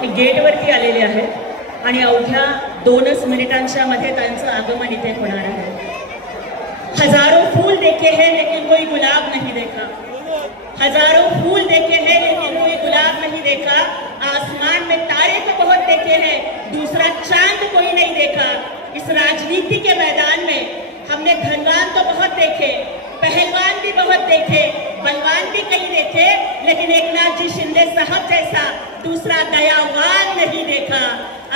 हे गेटवरती आलेले आहेत आणि अवघ्या 2 मिनिटांच्या मध्ये त्यांचं आगमन इथे होणार आहे। हजारों फूल देखे हैं लेकिन कोई गुलाब नहीं देखा, हजारों फूल देखे हैं लेकिन कोई गुलाब नहीं देखा, आसमान में तारे तो बहुत देखे हैं दूसरा चांद कोई नहीं देखा। इस राजनीति के मैदान में हमने धनवान तो बहुत देखे, पहलवान भी बहुत देखे, बलवान भी कई देखे, लेकिन एकनाथ जी शिंदे साहब जैसा दूसरा दयावान नहीं देखा।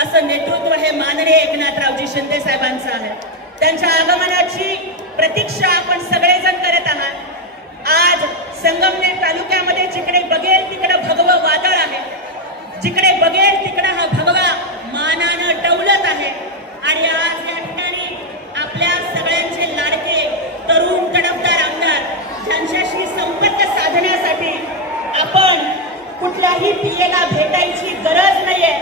असं नेतृत्व हे माननीय एकनाथरावजी शिंदे साहेबांचं आहे। त्यांच्या आगमनाची प्रतीक्षा आपण सगळेजण करत आहात। आज संगमनेर तालुक्यामध्ये जिकडे बघेल तिकडे भगवं वादळ आहे, जिकडे बघेल तिकडे हा भगवा मानानं डौलत आहे आणि आज या ठिकाणी आपल्या सगळ्यांचे लाडके तरुण तडफदार आमदार ज्यांच्याशी संपर्क साधण्यासाठी आपण कुठल्याही पीएला भेटायची गरज नाहीये।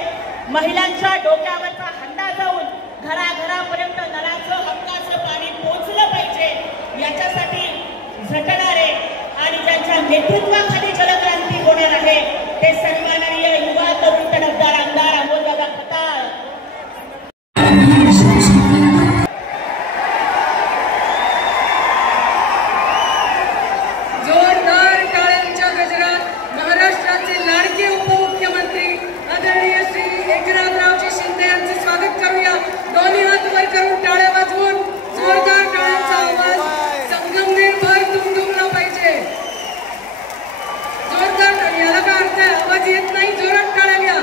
महिलांच्या डोक्यावरचा हंडा जाऊन घराघरापर्यंत नळाचं हक्काचं पाणी पोहोचलं पाहिजे याच्यासाठी झटणारे आणि ज्यांच्या नेतृत्वाखाली जलक्रांती होणार आहे ते सन्माननीय युवा तरुण तडफदार आमदार अमोलदादा खताळ। जोरदार टाळ्यांच्या गजरात महाराष्ट्राचे लाडके उपमुख्यमंत्री आदरणीय श्री एकनाथरावजी शिंदे यांचे स्वागत करूया। दोन्ही हात वर करून टाळ्या वाजवून जोरदार टाळ्यांचा आवाज संगमनेरभर दुमदुमला पाहिजे। जोरदार टाळ्या, याला काय अर्थ आहे? आवाज येत नाही, जोरात टाळ्या घ्या।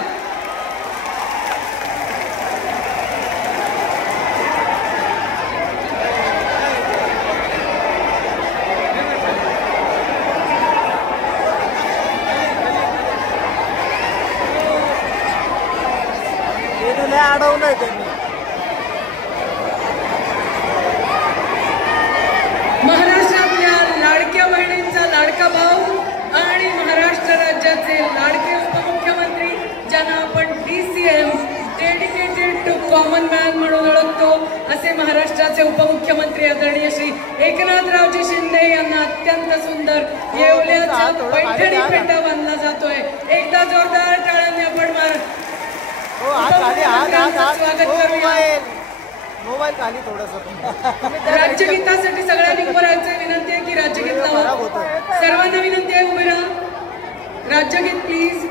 महाराष्ट्रातल्या लाडक्या बहिणींचा लाडका भाऊ आणि महाराष्ट्र राज्याचे लाडके उपमुख्यमंत्री ज्यांना आपण DCM dedicated to common man म्हणून ओळखतो असे महाराष्ट्राचे उपमुख्यमंत्री आदरणीय श्री एकनाथरावजी शिंदे यांना अत्यंत सुंदर येवल्याचा पैठणी पेंडा बांधला जातोय। एकदा जोरदार टाळ्यांनी आपण स्वागत करूया। मोबाईल खाली थोडंसं राज्यगीतासाठी सगळ्यांनी उभं राहायचं विनंती आहे की राज्यगीत लावा। सर्वांना विनंती आहे उभे राहा। राज्यगीत प्लीज।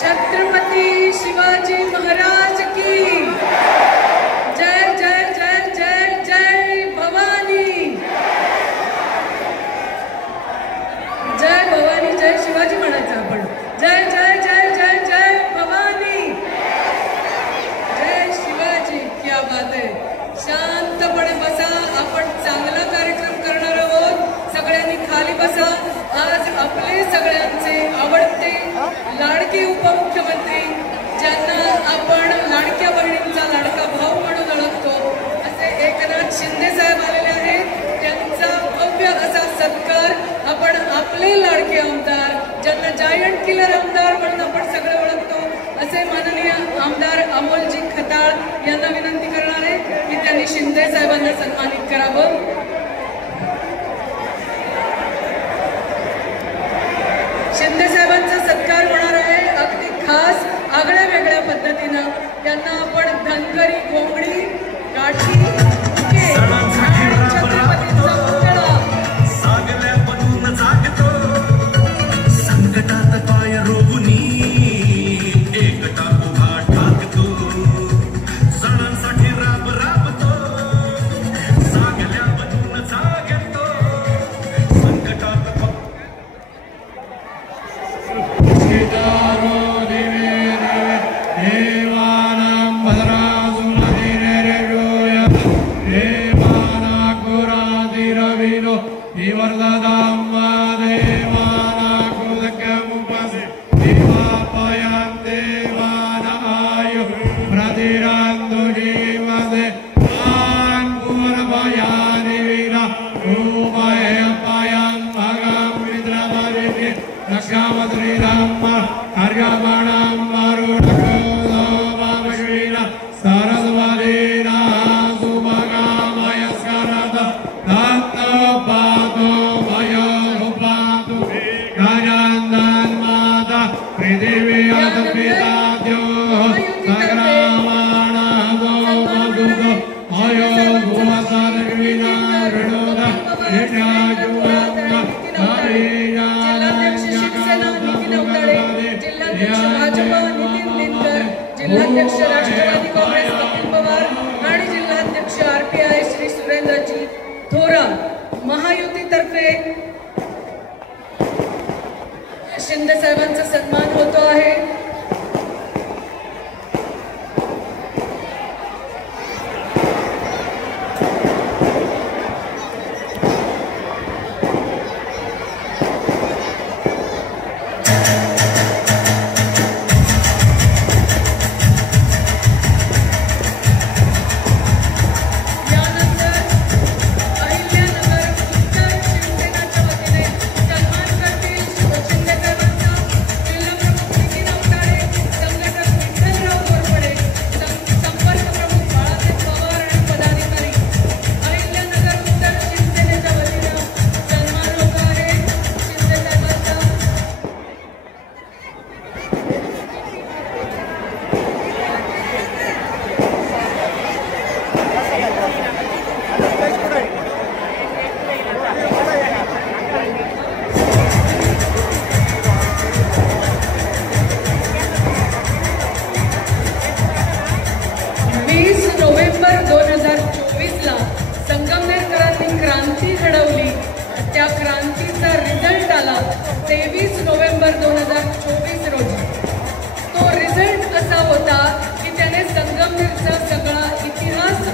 छत्रपती शिवाजी महाराज की जय जय जय जय जय भवानी। जय भवानी, जय शिवाजी म्हणायचं आपण। जय जय जय जय जय भवानी, जय शिवाजी। क्या बात आहे। शांतपणे बसा, आपण चांगला कार्यक्रम करणार आहोत। सगळ्यांनी खाली बसा। आज आपले सगळ्यांचे आवडते लाडके उपमुख्यमंत्री ज्यांना आपण लाडक्या बहिणींचा लाडका भाऊ म्हणून ओळखतो असे एकनाथ शिंदे साहेब आलेले आहेत. त्यांचा भव्य असा सत्कार आपण आपले लाडके आमदार, ज्यांना जायंट किलर आमदार म्हणून आपण सगळे ओळखतो, असे माननीय आमदार अमोलजी खताळ यांना विनंती करणार आहे की त्यांनी शिंदे साहेबांना सन्मानित करावं. शिंदे साहेबांचा सत्कार होणार आहे अगदी खास आगळ्या वेगळ्या पद्धतीनं. त्यांना आपण धनगरी घोंगडी, काठी, जिल्हाध्यक्ष राष्ट्रवादी काँग्रेस कपिल पवार आणि जिल्हाध्यक्ष RPI श्री सुरेंद्रजी थोरात, महायुतीतर्फे शिंदे साहेबांचा सन्मान होतो आहे.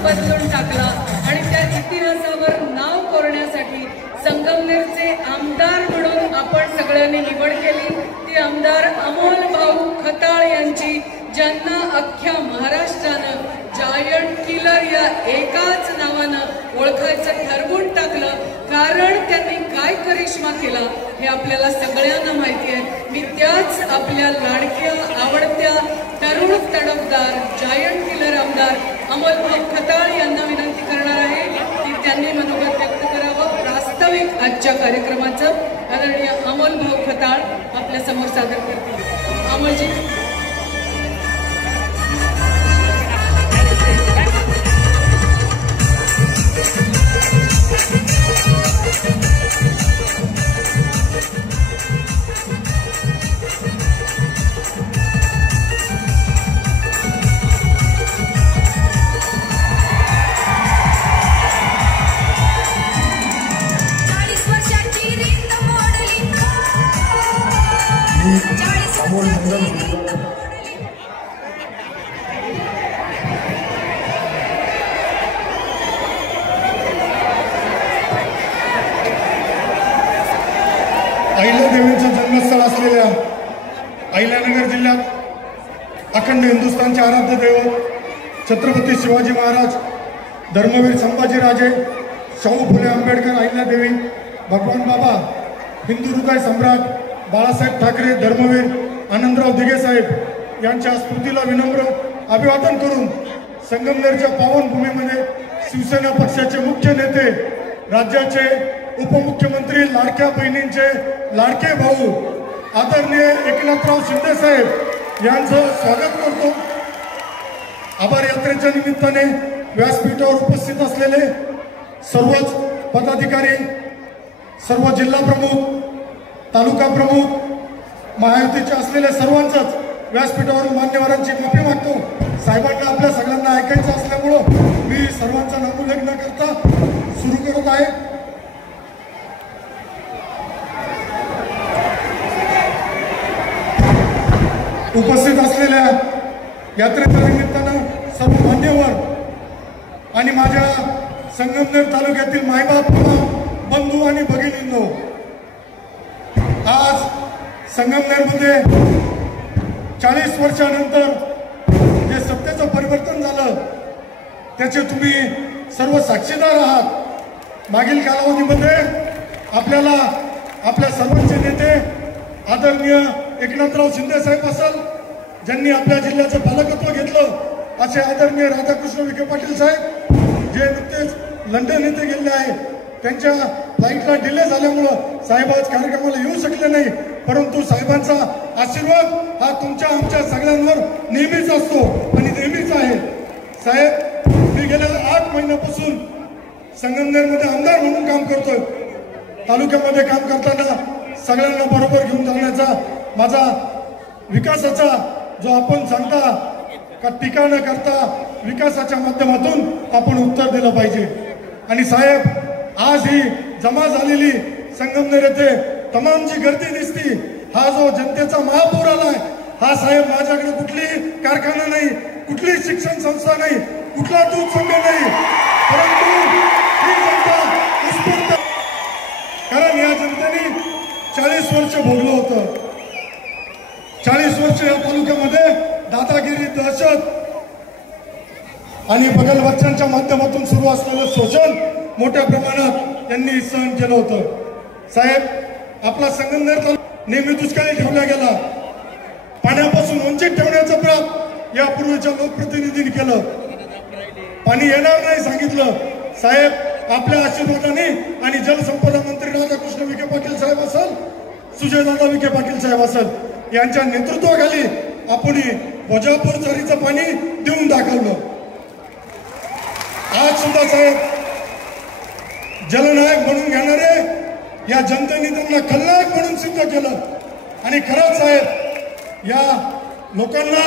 बदलून टाकला आणि त्या इतिहासावर नाव कोरण्यासाठी संगमनेरचे आमदार म्हणून आपण सगळ्यांनी निवड केली. ती आमदार अमोल भाऊ खताळ यांची, ज्यांना अख्ख्या महाराष्ट्रानं जायंट किलर या एकाच नावानं ओळखायचं ठरवून टाकलं. कारण त्यांनी काय करिश्मा केला हे आपल्याला सगळ्यांना माहिती आहे. मी त्याच आपल्या लाडक्या आवडत्या तरुण तडफदार जायंट किलर आमदार अमोल भाऊ खताळ यांना विनंती करणार आहे की त्यांनी मनोगत व्यक्त करावं प्रास्ताविक आजच्या कार्यक्रमाचं. आदरणीय अमोल भाऊ खताळ आपल्या समोर सादर करतील. अमोलजी. अहिल्यादेवीचं जन्मस्थळ असलेल्या अहिल्यानगर जिल्ह्यात अखंड हिंदुस्थानचे आराध्य दैवत छत्रपती शिवाजी महाराज धर्मवीर संभाजीराजे, शाहू फुले आंबेडकर, अहिल्यादेवी, भगवान बाबा, हिंदू हृदय सम्राट बाळासाहेब ठाकरे, धर्मवीर आनंदराव दिघे साहेब यांच्या स्मृतीला विनम्र अभिवादन करून संगमनेरच्या पावनभूमीमध्ये शिवसेना पक्षाचे मुख्य नेते, राज्याचे उपमुख्यमंत्री, लाडक्या बहिणींचे लाडके भाऊ आदरणीय एकनाथराव शिंदे साहेब यांचं स्वागत करतो। आभार यात्रेच्या निमित्ताने व्यासपीठावर उपस्थित असलेले सर्वच पदाधिकारी, सर्व जिल्हा प्रमुख, तालुका प्रमुख, महायुतीचे असलेले सर्वांचंच व्यासपीठावरून मान्यवरांची माफी मागतो। साहेबांना आपल्या सगळ्यांना ऐकायचं असल्यामुळं मी सर्वांचा नामोल्लेख न करता सुरू करत आहे। उपस्थित असलेल्या यात्रेच्या निमित्तानं सर्व मान्यवर आणि माझ्या संगमनेर तालुक्यातील मायबाप, बंधू आणि भगिनींनो, आज संगमनेरमध्ये 40 वर्षानंतर जे सत्तेचं परिवर्तन झालं त्याचे तुम्ही सर्व साक्षीदार आहात। मागील कालावधीमध्ये आपल्याला आपल्या सर्वांचे नेते आदरणीय एकनाथराव शिंदे साहेब असेल, ज्यांनी आपल्या जिल्ह्याचं पालकत्व घेतलं, असे आदरणीय राधाकृष्ण विखे पाटील साहेब जे नुकतेच लंडन येथे गेले आहे, त्यांच्या फ्लाईटला डिले झाल्यामुळं साहेब आज कार्यक्रमाला येऊ शकले नाही, परंतु साहेबांचा आशीर्वाद हा तुमच्या आमच्या सगळ्यांवर नेहमीच असतो आणि नेहमीच आहे। साहेब, मी गेल्या 8 महिन्यापासून संगमनेरमध्ये आमदार म्हणून काम करतोय। तालुक्यामध्ये काम करताना सगळ्यांना बरोबर घेऊन जाण्याचा माझा विकासाचा जो आपण सांगता का टीका न करता विकासाच्या माध्यमातून आपण उत्तर दिलं पाहिजे। आणि साहेब, आज ही जमा झालेली संगमनेर येथे तमाम जी गर्दी दिसती, हा जो जनतेचा महापूर आलाय, हा साहेब माझ्याकडे कुठली कारखाना नाही, कुठली शिक्षण संस्था नाही, कुठला दूध संघ नाही, परंतु ही जनता उत्स्फूर्त, कारण या जनतेने 40 वर्ष भोगलं होतं। 40 वर्ष या तालुक्यामध्ये दादागिरी, दहशत आणि बगलबच्च्यांच्या माध्यमातून सुरू असलेलं शोषण मोठ्या प्रमाणात यांनी सहन केलं होतं। साहेब, आपला संगमनेर नेहमी दुष्काळी ठेवला गेला, पाण्यापासून वंचित ठेवण्याचं प्रयत्न यापूर्वीच्या लोकप्रतिनिधींनी केलं, पाणी येणार नाही सांगितलं। साहेब, आपल्या आशीर्वादाने आणि जलसंपदा मंत्री राधाकृष्ण विखे पाटील साहेब असेल, सुजयदादा विखे पाटील साहेब असेल, यांच्या नेतृत्वाखाली आपण वजापूर चारीचं पाणी देऊन दाखवलं। आज सुद्धा साहेब, जलनायक म्हणून घेणारे या जनतेने त्यांना खलनायक म्हणून सिद्ध केलं। आणि खरंच साहेब, या लोकांना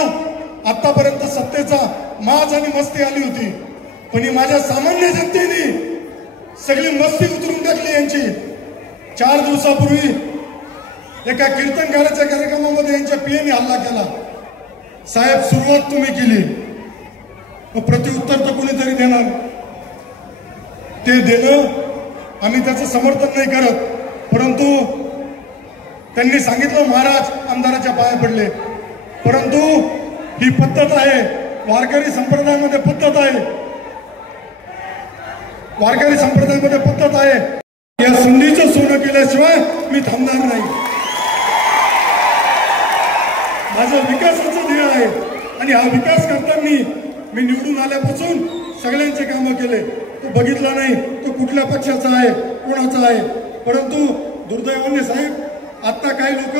आतापर्यंत सत्तेचा माज आणि मस्ती आली होती, पण ही माझ्या सामान्य जनतेने सगळी मस्ती उतरून टाकली यांची। 4 दिवसापूर्वी एका कीर्तनकाराच्या कार्यक्रमामध्ये यांच्या पीएने हल्ला केला। साहेब, सुरुवात तुम्ही केली, प्रत्युत्तर तर कोणीतरी देणार, ते देणं आम्ही त्याचं समर्थन नाही करत, परंतु त्यांनी सांगितलं महाराज आमदाराच्या पाया पडले, परंतु ही पद्धत आहे, वारकरी संप्रदायामध्ये पद्धत आहे, वारकरी संप्रदायामध्ये पद्धत आहे, या संधीचं सोनं केल्याशिवाय मी थांबणार नाही। माझं विकासाचं ध्येय आहे आणि हा विकास करताना मी निवडून आल्यापासून सगळ्यांचे कामं केले, तो बघितला नाही तो कुठल्या पक्षाचा आहे, कोणाचा आहे, परंतु दुर्दैवाने साहेब आता काही लोक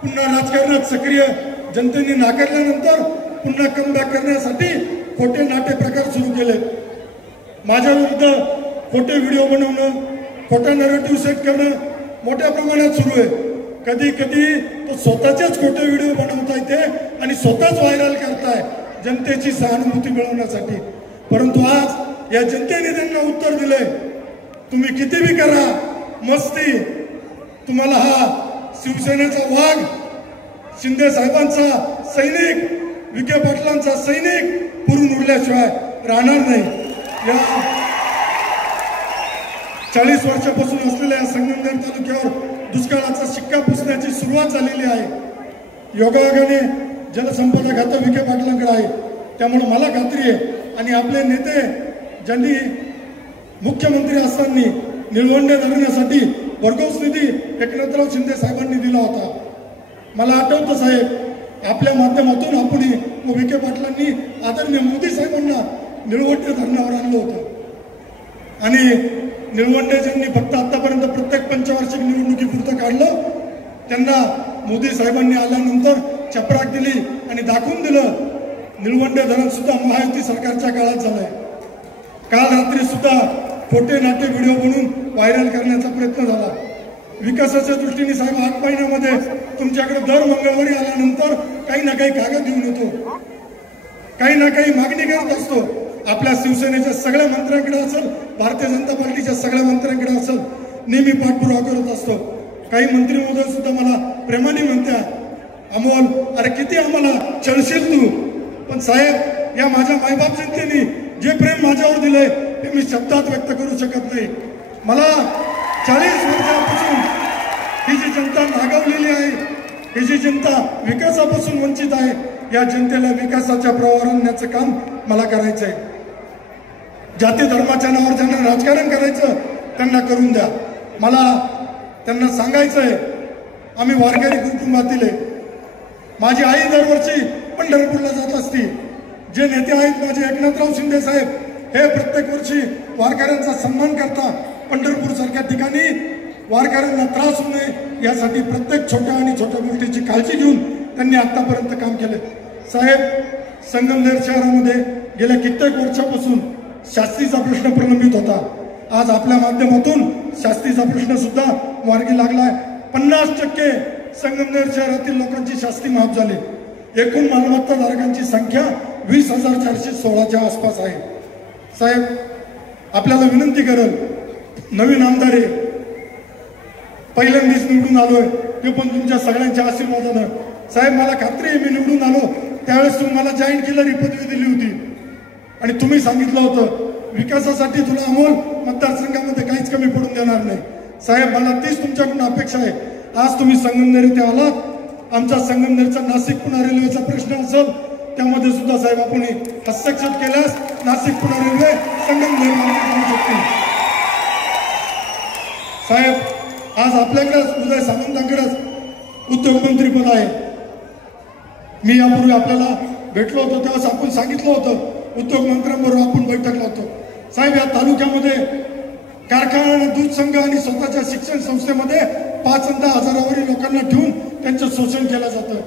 पुन्हा राजकारणात सक्रिय जनतेने नाकारल्यानंतर पुन्हा कमबॅक करण्यासाठी खोटे नाटे प्रकार सुरू केले। माझ्या विरुद्ध खोटे व्हिडिओ बनवणं, खोटा नॅरेटिव्ह सेट करणं मोठ्या प्रमाणात सुरू आहे। कधी कधी तो स्वतःचेच खोटे व्हिडिओ बनवता येते आणि स्वतःच व्हायरल करताय जनतेची सहानुभूती मिळवण्यासाठी, परंतु आज या जनतेने त्यांना उत्तर दिले, तुम्ही किती बी करा मस्ती, तुम्हाला हा शिवसेनेचा वाघ, शिंदे साहेबांचा सैनिक, विखे पाटलांचा सैनिक पुरून उरल्याशिवाय राहणार नाही। या 40 वर्षापासून असलेल्या संगमनेर तालुक्यावर दुष्काळाचा शिक्का पुसण्याची सुरुवात झालेली आहे। योगायोगाने जलसंपदा खातं विखे पाटलांकडे आहे, त्यामुळे मला खात्री आहे आणि आपले नेते ज्यांनी मुख्यमंत्री असताना निळवंडे धरण्यासाठी भरघोस निधी एकनाथराव शिंदे साहेबांनी दिला होता. मला आठवतं साहेब, आपल्या माध्यमातून आपण व विखे पाटलांनी आदरणीय मोदी साहेबांना निळवंडे धरणावर आणलं होतं आणि निळवंडे ज्यांनी फक्त आतापर्यंत प्रत्येक पंचवार्षिक निवडणुकीपुरतं काढलं, त्यांना मोदी साहेबांनी आल्यानंतर चपराक दिली आणि दाखवून दिलं निळवंडे धरण सुद्धा महायुती सरकारच्या काळात झालंय. काल रात्री सुद्धा खोटे नाटे व्हिडिओ बनवून व्हायरल करण्याचा प्रयत्न झाला. विकासाच्या दृष्टीने साहेब 8 महिन्यामध्ये तुमच्याकडे दर मंगळवारी आल्यानंतर काही ना काही कागद घेऊन येतो, काही ना काही मागणी करत असतो. आपल्या शिवसेनेच्या सगळ्या मंत्र्यांकडे असेल, भारतीय जनता पार्टीच्या सगळ्या मंत्र्यांकडे असेल, नेहमी पाठपुरावा करत असतो. काही मंत्री महोदय सुद्धा मला प्रेमाने म्हणत्या, अमोल अरे किती आम्हाला छळशील तू, पण साहेब या माझ्या मायबाप जनतेने जे प्रेम माझ्यावर दिलंय ते मी शब्दात व्यक्त करू शकत नाही. मला 40 वर्षापासून ही जी जनता नागवलेली आहे, ही जी जनता विकासापासून वंचित आहे, या जनतेला विकासाच्या प्रवाहावर आणण्याचं काम मला करायचं आहे. जाती धर्माच्या नावावर ज्यांना राजकारण करायचं त्यांना करून द्या. मला त्यांना सांगायचं आहे, आम्ही वारकरी कुटुंबातील आहे. माझी आई दरवर्षी पंढरपूरला जात असती. जे नेते आहेत माझे एकनाथराव शिंदे साहेब, हे प्रत्येक वर्षी वारकऱ्यांचा सन्मान करता. पंढरपूर सारख्या ठिकाणी वारकऱ्यांना त्रास होऊ नये यासाठी प्रत्येक छोट्या आणि छोट्या गोष्टीची काळजी घेऊन त्यांनी आतापर्यंत काम केले. साहेब, संगमनेर शहरामध्ये गेल्या कित्येक वर्षापासून शास्तीचा प्रश्न प्रलंबित होता. आज आपल्या माध्यमातून शास्तीचा प्रश्न सुद्धा मार्गी लागलाय. 50% संगमनेर शहरातील लोकांची शास्ती माफ झाली. एकूण मालमत्ता धारकांची संख्या 20,416च्या आसपास आहे. साहेब, आपल्याला विनंती करेल, नवीन आमदार आहे, पहिल्यांदाच निवडून आलोय, ते पण तुमच्या सगळ्यांच्या आशीर्वादानं. साहेब, मला खात्री आहे मी निवडून आलो त्यावेळेस तुम्ही मला जॉईंट किलर ही पदवी दिली होती आणि तुम्ही सांगितलं होतं विकासासाठी तुला अमोल मतदारसंघामध्ये काहीच कमी पडून देणार नाही. साहेब, मला तीच तुमच्याकडून अपेक्षा आहे. आज तुम्ही संगमनेर इथे आलात. आमचा संगमनेरचा नाशिक पुणे रेल्वेचा प्रश्न असेल त्यामध्ये सुद्धा साहेब आपण हस्तक्षेप केल्यास नाशिक पुणे रेल्वे संगमनेर जाऊ शकते. साहेब, आज आपल्याकडेच उदय सामंतांकडेच उद्योगमंत्रीपद आहे. मी यापूर्वी आपल्याला भेटलो होतो तेव्हा आपण सांगितलं होतं उद्योगमंत्र्यांबरोबर आपण बैठकला होतो. साहेब, या तालुक्यामध्ये कारखाना, दूध संघ आणि स्वतःच्या शिक्षण संस्थेमध्ये 5-10 हजारावरील लोकांना ठेवून त्यांचं शोषण केलं जातं.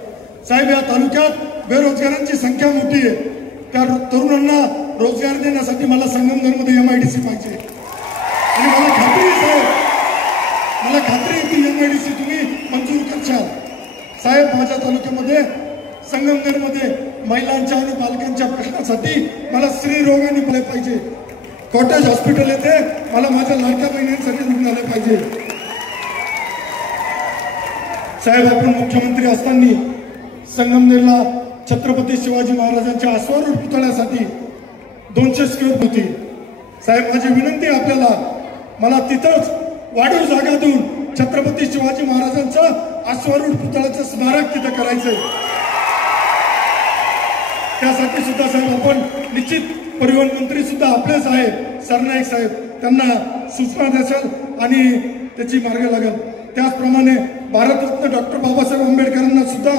साहेब, या तालुक्यात बेरोजगारांची संख्या मोठी आहे. त्या तरुणांना रोजगार देण्यासाठी मला संगमनेरमध्ये MIDC पाहिजे आणि मला खात्री आहे साहेब, मला खात्री आहे की MIDC तुम्ही मंजूर करशाल. साहेब, माझ्या तालुक्यामध्ये संगमनेरमध्ये महिलांच्या आणि बालकांच्या प्रश्नासाठी मला स्त्री रोग आणि पाहिजे. कॉटेज हॉस्पिटल येथे मला माझ्या लाडक्या बहिणींसाठी रुग्णालय पाहिजे. साहेब, आपण मुख्यमंत्री असताना संगमनेरला छत्रपती शिवाजी महाराजांच्या अश्वारूढ पुतळ्यासाठी 200 स्क्वेअर होती. साहेब, माझी विनंती आहे आपल्याला, मला तिथंच वाढीव जागा देऊन छत्रपती शिवाजी महाराजांचं अश्वारूढ पुतळ्याचं स्मारक तिथं करायचंय. त्यासाठी सुद्धा साहेब आपण निश्चित, परिवहन मंत्री सुद्धा आपलेच आहे सरनाईक साहेब, त्यांना सूचना द्याल आणि त्याची मार्ग लागेल. त्याचप्रमाणे भारतरत्न डॉक्टर बाबासाहेब आंबेडकरांना सुद्धा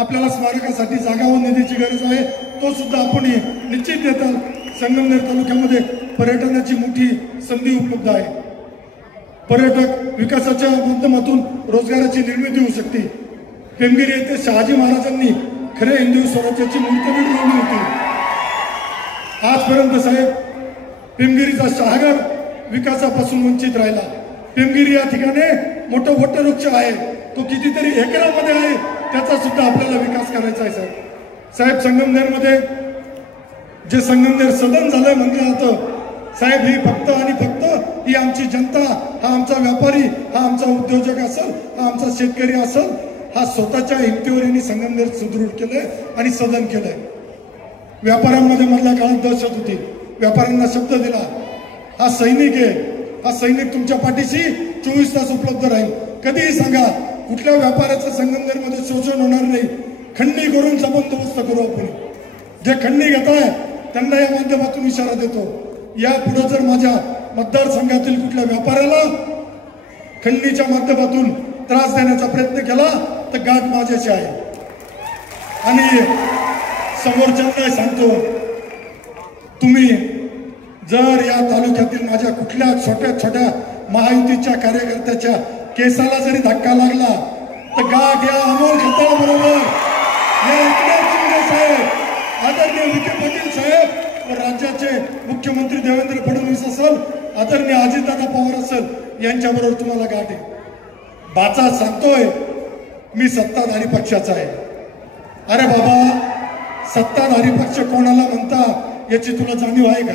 आपल्याला स्मारकासाठी जागा व निधीची गरज आहे. तो सुद्धा आपण निश्चित देताल. संगमनेर तालुक्यामध्ये पर्यटनाची मोठी संधी उपलब्ध आहे. पर्यटक विकासाच्या माध्यमातून रोजगाराची निर्मिती होऊ शकते. पेमगिरी येथे शहाजी महाराजांनी खरे हिंदू स्वराज्याची मूर्ती रोवली होती. आजपर्यंत साहेब पेमगिरीचा शहागर विकासापासून वंचित राहिला. पेमगिरी या ठिकाणी मोठं वटवृक्ष आहे, तो कितीतरी एकरामध्ये आहे, त्याचा सुद्धा आपल्याला विकास करायचा आहे. साहेब, संगमनेरमध्ये जे संगमनेर सदन झालंय म्हटलं जातं, साहेब ही फक्त आणि फक्त ही आमची जनता, हा आमचा व्यापारी, हा आमचा उद्योजक असेल, हा आमचा शेतकरी असेल, हा स्वतःच्या हिमतीवर यांनी संगमनेर सुदृढ केलंय आणि सदन केलंय. व्यापाऱ्यांमध्ये मधल्या काळात दहशत होती, व्यापाऱ्यांना शब्द दिला, हा सैनिक आहे, हा सैनिक तुमच्या पाठीशी 24 तास उपलब्ध राहील. कधीही सांगा, कुठल्या व्यापाऱ्याचं संगमनेरमध्ये शोषण होणार नाही. खंडणी करून बंदोबस्त करू आपण. जे खंडणी घेताय त्यांना या माध्यमातून इशारा देतो, यापुढे जर माझ्या मतदारसंघातील कुठल्या व्यापाऱ्याला खंडणीच्या माध्यमातून त्रास देण्याचा प्रयत्न केला तर गाठ माझ्याशी आहे. आणि समोरच्यांना सांगतो, तुम्ही जर या तालुक्यातील माझ्या कुठल्या छोट्या छोट्या महायुतीच्या कार्यकर्त्याच्या केसाला जरी धक्का लागला तर गाठ या अमोल खताळ बरोबर, या एकनाथ शिंदे साहेब, आदरणीय विखे पाटील साहेब व राज्याचे मुख्यमंत्री देवेंद्र फडणवीस असेल, आदरणीय अजितदादा पवार असेल, यांच्याबरोबर तुम्हाला गाठ आहे. बाचा सांगतोय मी सत्ताधारी पक्षाचा आहे. अरे बाबा, सत्ताधारी पक्ष कोणाला म्हणता याची तुला जाणीव आहे का?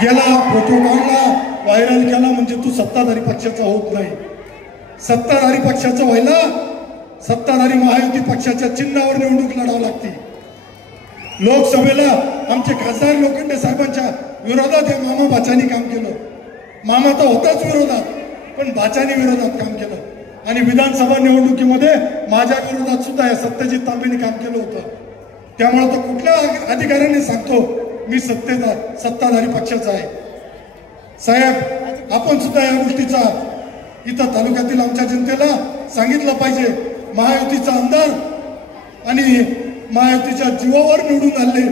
गेला फोटो काढला व्हायरल केला म्हणजे तू सत्ताधारी पक्षाचा होत नाही. सत्ताधारी पक्षाचं व्हायला सत्ताधारी महायुती पक्षाच्या चिन्हावर निवडणूक लढावं लागते. लोकसभेला आमचे खासदार लोखंडे साहेबांच्या विरोधात या मामा बाचानी काम केलं. मामा तर होताच विरोधात, पण बाचानी विरोधात काम केलं. आणि विधानसभा निवडणुकीमध्ये माझ्या विरोधात सुद्धा या सत्यजित तांबेंनी काम केलं होतं. त्यामुळे तो कुठल्या अधिकाऱ्यांनी सांगतो मी सत्ताधारी पक्षाचा आहे. साहेब, आपण सुद्धा या गोष्टीचा इथं तालुक्यातील आमच्या जनतेला सांगितलं पाहिजे. महायुतीचा आमदार आणि महायुतीच्या जीवावर निवडून आले,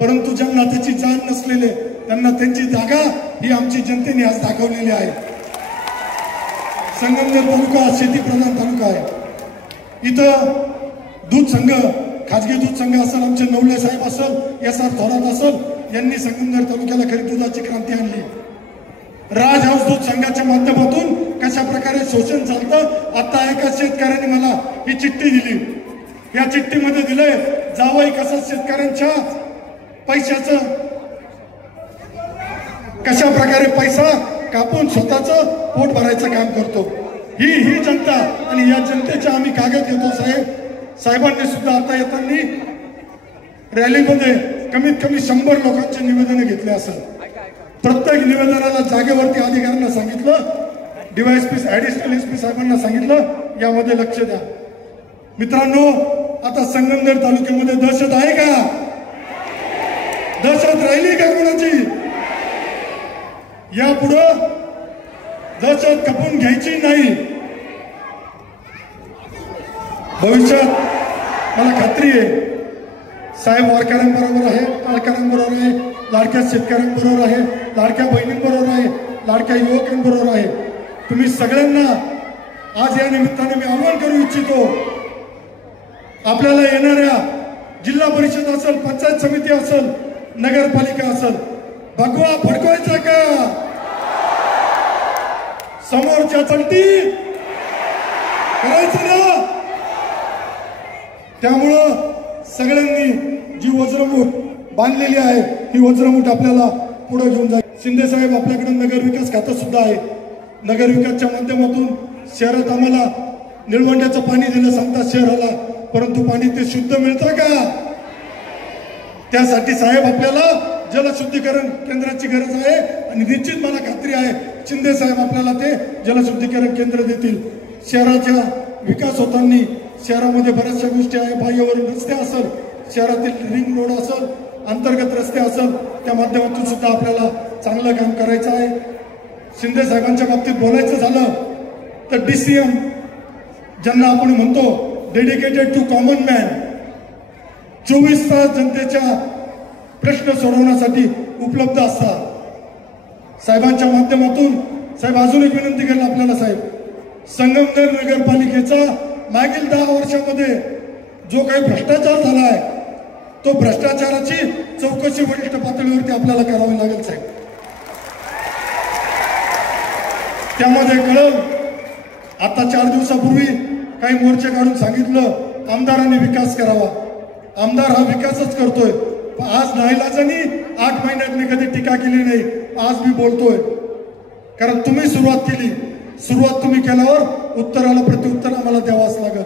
परंतु ज्यांना त्याची जाण नसलेले त्यांना त्यांची जागा ही आमची जनतेने आज दाखवलेली आहे. संगमनेर तालुका शेतीप्रधान तालुका आहे. इथं दूध संघ, खाजगी दूध संघ असेल, आमचे नवले साहेब असेल, SR थोरात असेल, यांनी संगमनेर तालुक्याला खरी दुधाची क्रांती आणली. राज हाऊस दूध संघाच्या माध्यमातून कशा प्रकारे शोषण चालतं. आता एका शेतकऱ्याने मला ही चिठ्ठी दिली. या चिठ्ठीमध्ये दिलंय जावई कसा शेतकऱ्यांच्या पैशाचं कशा प्रकारे पैसा कापून स्वतःचं पोट भरायचं काम करतो. ही जनता आणि या जनतेच्या आम्ही कागद घेतो. साहेबांनी सुद्धा आता येताना रॅलीमध्ये कमीत कमी 100 लोकांचे निवेदन घेतले असेल. प्रत्येक निवेदनाला जागेवरती अधिकाऱ्यांना सांगितलं, DYSP ऍडिशनल SP साहेबांना सांगितलं यामध्ये लक्ष द्या. मित्रांनो, आता संगमनेर तालुक्यामध्ये दहशत आहे का? दहशत राहिली का कोणाची? यापुढं दहशत खपून घ्यायची नाही. भविष्यात मला खात्री आहे साहेब वारकऱ्यांबरोबर आहे, पालकांबरोबर आहे, लाडक्या शेतकऱ्यांबरोबर आहे, लाडक्या बहिणींबरोबर आहे, लाडक्या युवकांबरोबर आहे. तुम्ही सगळ्यांना आज या निमित्ताने मी आवाहन करू इच्छितो, आपल्याला येणाऱ्या जिल्हा परिषद असेल, पंचायत समिती असेल, नगरपालिका असेल, भगवा फडकवायचा का? समोरच्या चलती करायचं ना? त्यामुळं सगळ्यांनी जी वज्रमूठ बांधलेली आहे ही वज्रमूठ आपल्याला पुढे घेऊन जाईल. शिंदे साहेब, आपल्याकडे नगर विकास खातं सुद्धा आहे. नगर विकासच्या माध्यमातून शहरात आम्हाला निळवंड्याचं पाणी दिलं सांगतात शहराला, परंतु पाणी ते शुद्ध मिळतं का? त्यासाठी साहेब आपल्याला जलशुद्धीकरण केंद्राची गरज आहे आणि निश्चित मला खात्री आहे शिंदे साहेब आपल्याला ते जलशुद्धीकरण केंद्र देतील. शहराचा विकास होताना शहरामध्ये बऱ्याचशा गोष्टी आहे. बाह्यवरून रस्ते असेल, शहरातील रिंग रोड असेल, अंतर्गत रस्ते असेल, त्या माध्यमातून सुद्धा आपल्याला चांगलं काम करायचं आहे. शिंदे साहेबांच्या बाबतीत बोलायचं झालं तर DCM ज्यांना आपण म्हणतो डेडिकेटेड टू कॉमन मॅन, 24 तास जनतेच्या प्रश्न सोडवण्यासाठी उपलब्ध असतात. साहेबांच्या माध्यमातून साहेब अजून एक विनंती करेल आपल्याला, साहेब संगमनेर नगरपालिकेचा मागील 10 वर्षामध्ये जो काही भ्रष्टाचार झाला आहे तो भ्रष्टाचाराची चौकशी वरिष्ठ पातळीवरती आपल्याला करावी लागेल साहेब. त्यामध्ये कळलं, आता 4 दिवसापूर्वी काही मोर्चे काढून सांगितलं आमदारांनी विकास करावा. आमदार हा विकासच करतोय. आज नाईलाजानी 8 महिन्यात मी कधी टीका केली नाही, आज मी बोलतोय. कारण तुम्ही सुरुवात केली, सुरुवात तुम्ही केल्यावर उत्तराला प्रत्युत्तर आम्हाला द्यावाच लागेल.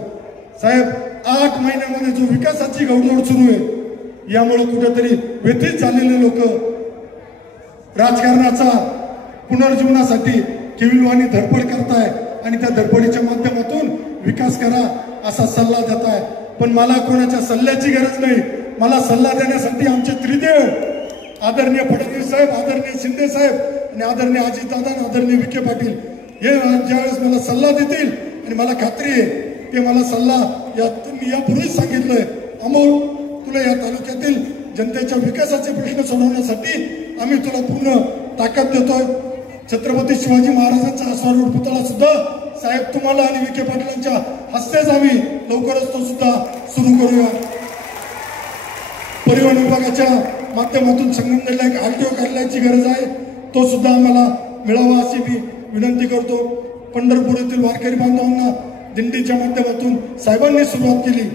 साहेब 8 महिन्यामध्ये जो विकासाची घोडदौड सुरू आहे यामुळे कुठेतरी व्यथित झालेले लोक राजकारणाचा पुनर्जीवनासाठी केविलवाणी धडपड करताय आणि त्या धडपडीच्या माध्यमातून विकास करा असा सल्ला देताय. पण मला कोणाच्या सल्ल्याची गरज नाही. मला सल्ला देण्यासाठी आमचे त्रिदेव आदरणीय फडणवीस साहेब, आदरणीय शिंदे साहेब आणि आदरणीय अजितदादा, आदरणीय विखे पाटील हे ज्यावेळेस मला सल्ला देतील आणि मला खात्री आहे ते मला सल्ला मी यापूर्वीच सांगितलंय, अमोल तुला या तालुक्यातील जनतेच्या विकासाचे प्रश्न सोडवण्यासाठी आम्ही तुला पूर्ण ताकद देतोय. छत्रपती शिवाजी महाराजांचा अश्वारूढ पुतळा सुद्धा साहेब तुम्हाला आणि विखे पाटलांच्या हस्तेच आम्ही लवकरच तो सुद्धा सुरू करूया. परिवहन विभागाच्या माध्यमातून संगमनेरला एक RTO कार्यालयाची गरज आहे, तो सुद्धा आम्हाला मिळावा अशी मी विनंती करतो. पंढरपूर येथील वारकरी बांधवांना दिंडीच्या माध्यमातून साहेबांनी सुरुवात केली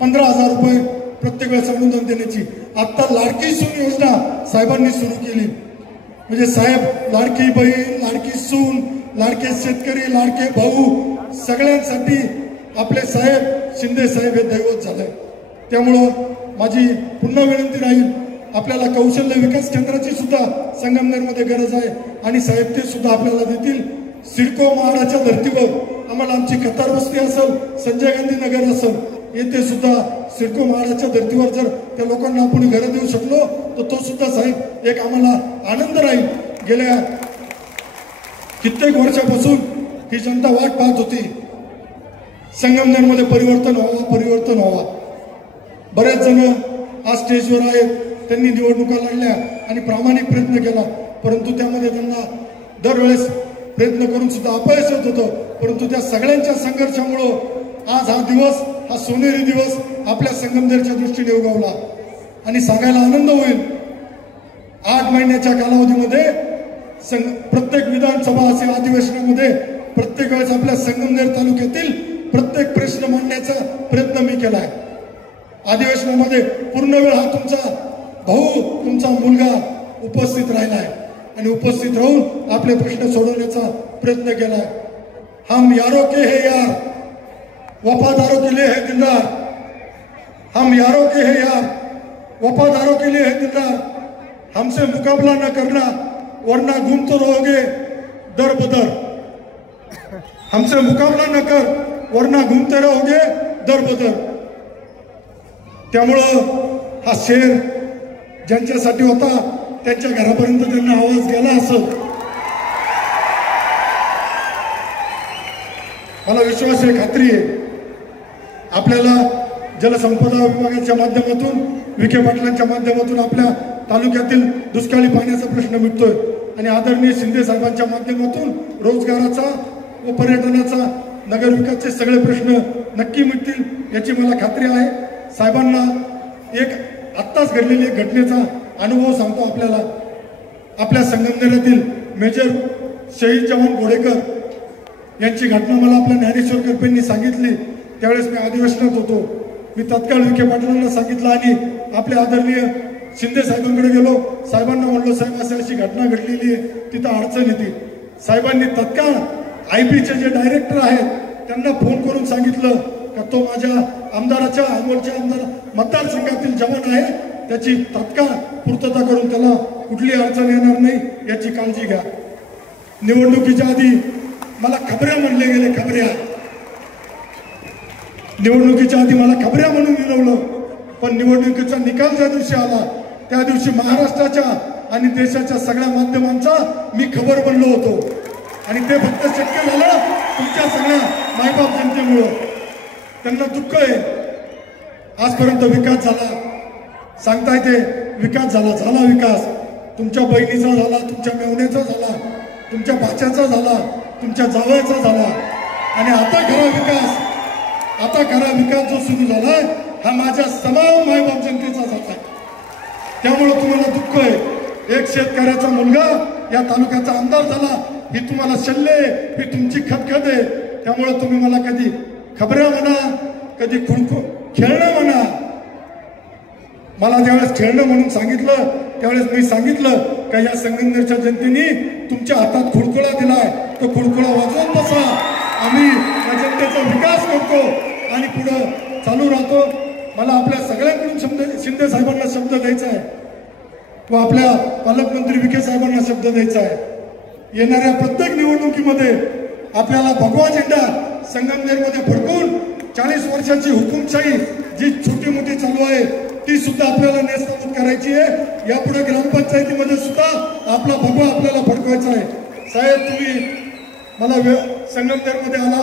15,000 रुपये प्रत्येक वेळेस अनुदान देण्याची. आता लाडकी सून योजना साहेबांनी सुरू केली. म्हणजे साहेब लाडकी बहीण, लाडकी सून, लाडके शेतकरी, लाडके भाऊ सगळ्यांसाठी आपले साहेब शिंदे साहेब हे दैवत झाले. त्यामुळं माझी पुन्हा विनंती राहील, आपल्याला कौशल्य विकास केंद्राची सुद्धा संगमनेरमध्ये गरज आहे आणि साहेब ते सुद्धा आपल्याला देतील. सिडको महाडाच्या धर्तीवर आम्हाला आमची कतार वस्ती असेल, संजय गांधी नगर असेल, येथे सुद्धा सिडको महाडाच्या धर्तीवर जर त्या लोकांना आपण घरं देऊ शकलो तर तो सुद्धा साहेब एक आम्हाला आनंद राहील. गेल्या कित्येक वर्षापासून ही जनता वाट पाहत होती संगमनेरमध्ये परिवर्तन व्हावा. बरेच जण आज स्टेजवर आहेत, त्यांनी निवडणुका लढल्या आणि प्रामाणिक प्रयत्न केला, परंतु त्यामध्ये त्यांना दरवेळेस प्रयत्न करून सुद्धा अपयश येत होतं. परंतु त्या सगळ्यांच्या संघर्षामुळं आज हा दिवस, हा सोनेरी दिवस आपल्या संगमनेरच्या दृष्टीने उगवला. आणि सांगायला आनंद होईल 8 महिन्याच्या कालावधीमध्ये प्रत्येक विधानसभा असे अधिवेशनामध्ये प्रत्येक वेळेस आपल्या संगमनेर तालुक्यातील प्रत्येक प्रश्न मांडण्याचा प्रयत्न मी केलाय. अधिवेशनामध्ये पूर्ण वेळ हा तुमचा भाऊ, तुमचा मुलगा उपस्थित राहिलाय आणि उपस्थित राहून आपले प्रश्न सोडवण्याचा प्रयत्न केलाय. हम यारों के है यार, वफादारों के लिए है दिलदार. हम यारों के है यार, वफादारों के लिए है दिलदार. हमसे मुकाबला न करना वरना घूमते रहोगे दर बदर. हमसे मुकाबला न कर वरना घूमते रहोगे दर बदर. त्यामुळं हा शेर ज्यांच्यासाठी होता त्यांच्या घरापर्यंत त्यांना आवाज गेला असं मला विश्वास आहे, खात्री आहे. आपल्याला जलसंपदा विभागाच्या माध्यमातून, विखे पाटलांच्या माध्यमातून आपल्या तालुक्यातील दुष्काळी पाण्याचा प्रश्न मिटतोय आणि आदरणीय शिंदे साहेबांच्या माध्यमातून रोजगाराचा व पर्यटनाचा, नगरविकासचे सगळे प्रश्न नक्की मिटतील याची मला खात्री आहे. साहेबांना एक आत्ताच घडलेल्या घटनेचा अनुभव सांगतो आपल्याला. आपल्या संगमनेरातील मेजर शहीद जवान घोडेकर यांची घटना मला आपल्या ज्ञानेश्वर करपेंनी सांगितली. त्यावेळेस मी अधिवेशनात होतो. मी तत्काळ विखे पाटलांना सांगितलं आणि आपल्या आदरणीय शिंदे साहेबांकडे गेलो. साहेबांना म्हणलो, साहेब अशी अशी घटना घडलेली आहे, तिथं अडचण येते. साहेबांनी तत्काळ IBचे जे डायरेक्टर आहेत त्यांना फोन करून सांगितलं का तो माझ्या आमदाराच्या, अमोलच्या आमदार मतदारसंघातील जवान आहे, त्याची तत्काळ पूर्तता करून त्याला कुठली अडचण येणार नाही याची काळजी घ्या. निवडणुकीच्या आधी मला खबऱ्या म्हणले गेले, खबऱ्या. निवडणुकीच्या आधी मला खबऱ्या म्हणून मिळवलं, पण निवडणुकीचा निकाल ज्या दिवशी आला त्या दिवशी महाराष्ट्राच्या आणि देशाच्या सगळ्या माध्यमांचा मी खबर बनलो होतो आणि ते फक्त शक्य झालं तुमच्या सगळ्या मायबाप जनतेमुळं. त्यांना दुःख आहे. आजपर्यंत विकास झाला सांगता येते, विकास झाला विकास. तुमच्या बहिणीचा झाला, तुमच्या मेवण्याचा झाला, तुमच्या भाच्याचा झाला, तुमच्या जावयाचा झाला आणि आता खरा विकास जो सुरू झालाय हा माझ्या तमाम मायबाप जनतेचा झाला. त्यामुळे तुम्हाला दुःख आहे. एक शेतकऱ्याचा मुलगा या तालुक्याचा आमदार झाला ही तुम्हाला शल्य, ही तुमची खतखत आहे. त्यामुळे तुम्ही मला कधी खबऱ्या म्हणा, कधी खेळणं म्हणा. मला ज्यावेळेस खेळणं म्हणून सांगितलं त्यावेळेस मी सांगितलं का या संगमनेरच्या जनतेने तुमच्या हातात खुळखुळा दिलाय, तो खुळखुळा वाजवून बसा. आम्ही या जनतेचा विकास करतो आणि पुढं चालू राहतो. मला आपल्या सगळ्यांकडून शिंदे साहेबांना शब्द द्यायचा आहे व आपल्या पालकमंत्री विखे साहेबांना शब्द द्यायचा आहे. येणाऱ्या प्रत्येक निवडणुकीमध्ये आपल्याला भगवा झेंडा संगमनेरमध्ये फडकून 40 वर्षाची हुकुमशाही जी छोटी मोठी चालू आहे ती सुद्धा आपल्याला नेस्तनाबूत करायची आहे। यापुढे ग्रामपंचायतीमध्ये सुद्धा आपला भगवा आपल्याला फडकवायचा आहे। साहेब तुम्ही मला संगमनेरमध्ये आला,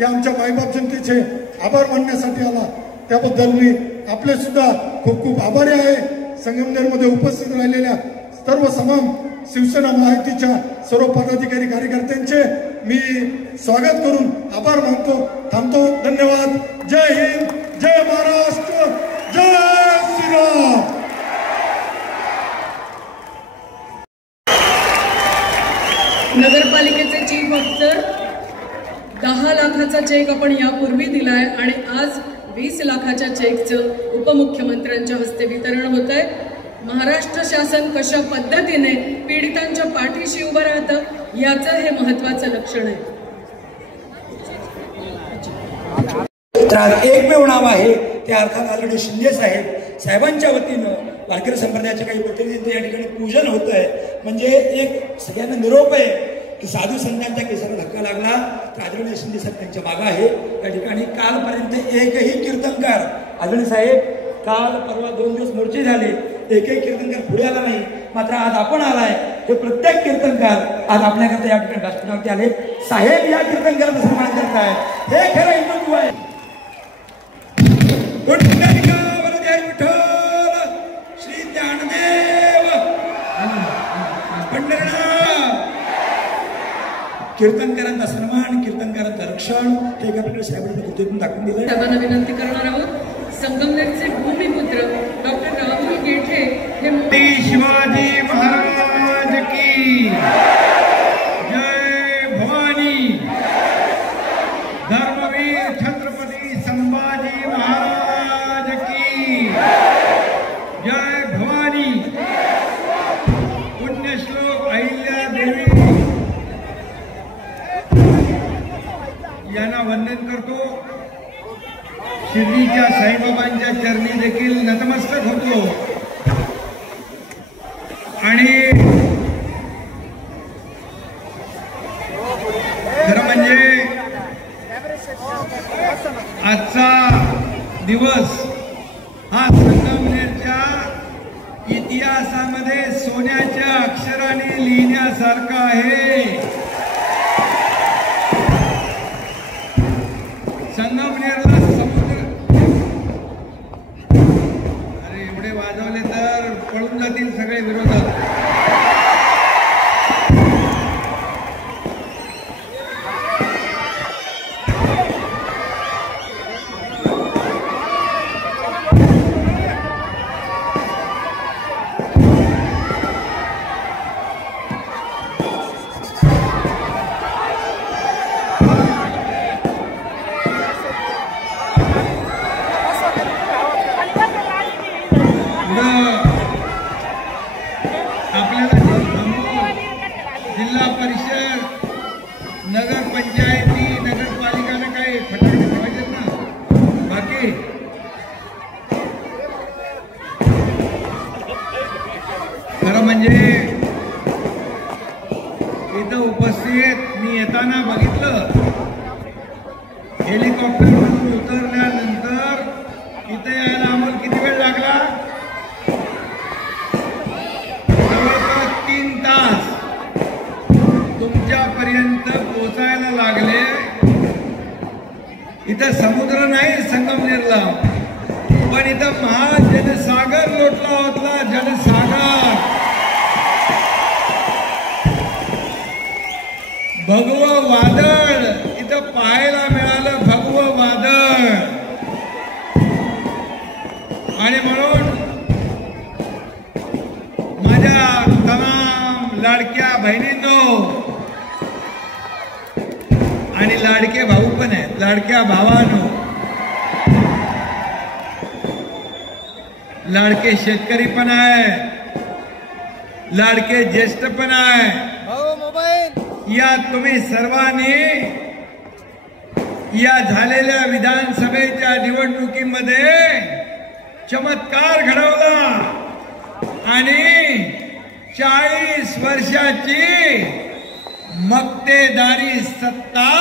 या आमच्या मायबाप जनतेचे आभार मानण्यासाठी आला, त्याबद्दल मी आपले सुद्धा खूप खूप आभारी आहे। संगमनेरमध्ये उपस्थित राहिलेल्या सर्व तमाम शिवसेना महायुतीच्या सर्व पदाधिकारी कार्यकर्त्यांचे मी स्वागत करून आभार मानतो, थांबतो। धन्यवाद। जय हिंद, जय महाराष्ट्र, जय श्रीराम। नगरपालिकेचे चीफ ऑफिसर 10 लाखाचा चेक आपण यापूर्वी दिलाय आणि आज 20 लाखाच्या चेकचं उपमुख्यमंत्र्यांच्या हस्ते वितरण होत आहे। महाराष्ट्र शासन कशा पद्धतीने पीडितांच्या पाठीशी उभं राहतं याचं हे महत्वाचं लक्षण आहे। तर एकमेव नाव आहे ते अर्थात आदरणीय शिंदे साहेबांच्या वतीनं वारकरी संप्रदायाचे काही प्रतिनिधी या ठिकाणी पूजन होत आहे। म्हणजे एक सगळ्यांना निरोप आहे की साधू संतांच्या केसाला धक्का लागला तर आदरणीय शिंदे साहेब त्यांच्या मागं आहे। या ठिकाणी कालपर्यंत एकही कीर्तनकार आदरणीय साहेब काल परवा 2 दिवस मोर्चे झाले, एकही कीर्तनकार पुढे आला नाही, मात्र आज आपण आलाय हे प्रत्येक कीर्तनकार आज आपल्याकरता या ठिकाणी व्यासपीठावरती आले। साहेब या कीर्तनकाराचा सन्मान करताय, हे खरं हिंदुत्व आहे। श्री ज्ञानदेव पंढरनाथ कीर्तनकारांचा सन्मान, कीर्तनकारांचं रक्षण हे आपल्याकडे साहेबांनी कृतीतून दाखवून दिलं। साहेबांना विनंती करणार आहोत, संगमनेरचे भूमिपुत्र डॉक्टर राहुल गेठे हे शिवाजी महाराज की जय, भवानी धर्मवीर छत्रपती संभाजी महाराज की जय, भवानी पुण्यश्लोक अहिल्या देवी यांना वंदन करतो। शिर्डीच्या साईबाबांच्या चरणी देखील नतमस्तक होतो आणि खरं म्हणजे आजचा दिवस हा संगमनेरच्या इतिहासामध्ये सोन्याच्या अक्षराने लिहिण्यासारखा आहे। संगमनेरला वाजवले तर पळून जातील सगळे विरोधक। जिल्हा परिषद, नगरपंचायती, नगरपालिकाने काही फटाके ठेवायचे ना, बाकी खरं म्हणजे इथं उपस्थित मी येताना बघितलं, हेलिकॉप्टरवरून उतरल्यानंतर इथं यायला आम्हाला किती वेळ लागला? जवळपास 3 तास तुमच्यापर्यंत पोहोचायला लागले। इथं समुद्र नाही संगमनेरला, पण इथं महाजनसागर लोटला होता, जनसागर। भगवं वादळ इथं पाहायला मिळालं, भगवं वादळ। आणि म्हणून माझ्या तमाम लाडक्या बहिणींनो आणि लाडके भाऊ पण आहेत, लाडक्या भावांनो, लाडके शेतकरी पण आहे, लाडके ज्येष्ठ पण आहे, या तुम्ही सर्वांनी या झालेल्या विधानसभेच्या निवडणुकीमध्ये चमत्कार घडवला आणि 40 वर्षाची मक्तेदारी सत्ता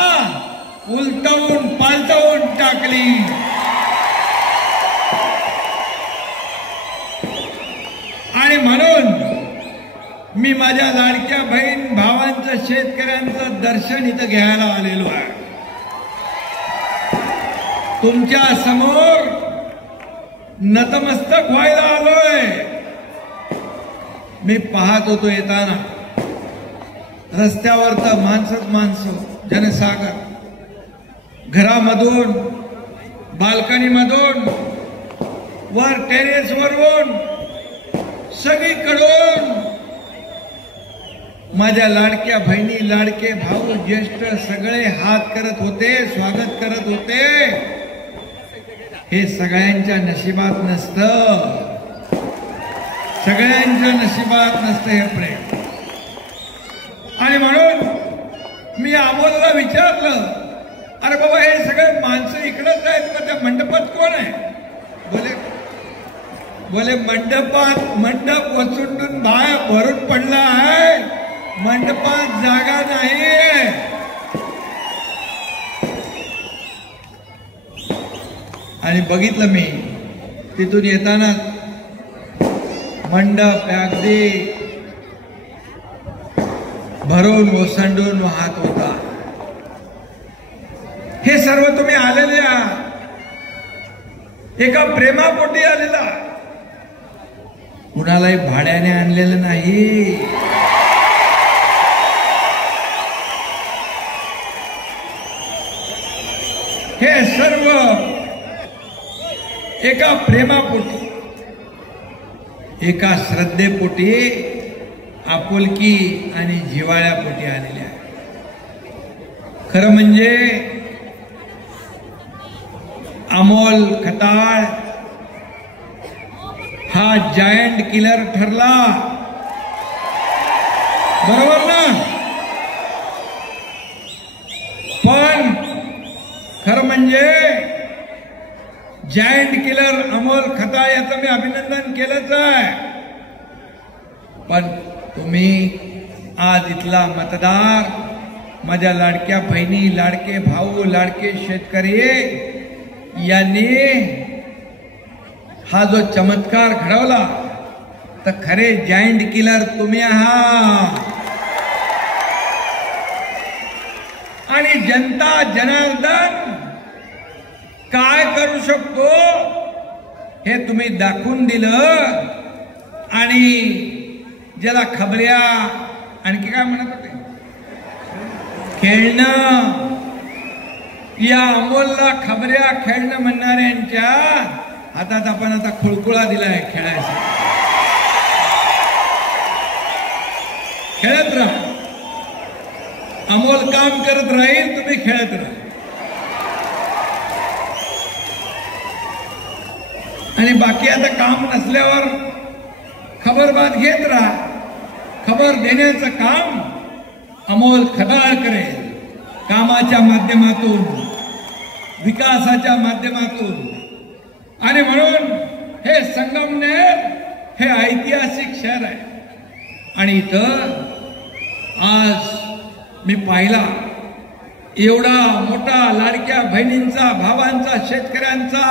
उलटवून पालटवून टाकली। आणि म्हणून मी माझ्या लाडक्या बहीण भावांचं शेतकऱ्यांचं दर्शन इथं घ्यायला आलेलो आहे. तुमच्या समोर नतमस्तक व्हायला आलोय. मी पाहत होतो येताना रस्त्यावर तर माणसं जनसागर, घरामधून बाल्कनीमधून वर टेरेसवरून सगळीकडून माझ्या लाडक्या बहिणी लाडके भाऊ ज्येष्ठ सगळे हात करत होते, स्वागत करत होते. हे सगळ्यांच्या नशिबात नसतं, सगळ्यांच्या नशिबात नसतं हे प्रेम. आणि म्हणून मी अमोलला विचारलं, अरे बाबा हे सगळे माणसं इकडंच आहेत, मग त्या मंडपात कोण आहे? बोले मंडप वसुंडून बाहेर भरून पडला आहे, मंडपात जागा नाही. आणि बघितलं मी तिथून येताना मंडप अगदी भरून ओसंडून वाहत होता. हे सर्व तुम्ही आलेले आहात, एका प्रेमापोटी आलेला, कुणालाही भाड्याने आणलेलं नाही. हे सर्व एका प्रेमापोटी, एका श्रद्धेपोटी, आपुलकी आणि जिव्हाळ्यापोटी आलेले आहे. खरं म्हणजे अमोल खताळ हा जायंट किलर ठरला, बरोबर ना? पण खरं म्हणजे जायंट किलर अमोल खताळ याचं मी अभिनंदन केलंच आहे. पण तुम्ही आज इथला मतदार, माझ्या लाडक्या बहिणी लाडके भाऊ लाडके शेतकरी यांनी हा जो चमत्कार घडवला, तर खरे जायंट किलर तुम्ही आहात. आणि जनता जनार्दन काय करू शकतो हे तुम्ही दाखवून दिलं. आणि ज्याला खबऱ्या आणखी काय म्हणत होते, खेळणं, या अमोलला खबऱ्या खेळणं म्हणणाऱ्यांच्या हातात आपण आता खुळखुळा दिलाय खेळायचा. खेळत राहा, अमोल काम करत राहील, तुम्ही खेळत राहा. आणि बाकी आता काम नसल्यावर खबरबात घेत राहा. खबर देण्याचं काम अमोल खताळ करेल, कामाच्या माध्यमातून, विकासाच्या माध्यमातून. आणि म्हणून हे संगमनेर हे ऐतिहासिक शहर आहे. आणि इथं आज मी पाहिला एवढा मोठा लाडक्या बहिणींचा, भावांचा, शेतकऱ्यांचा,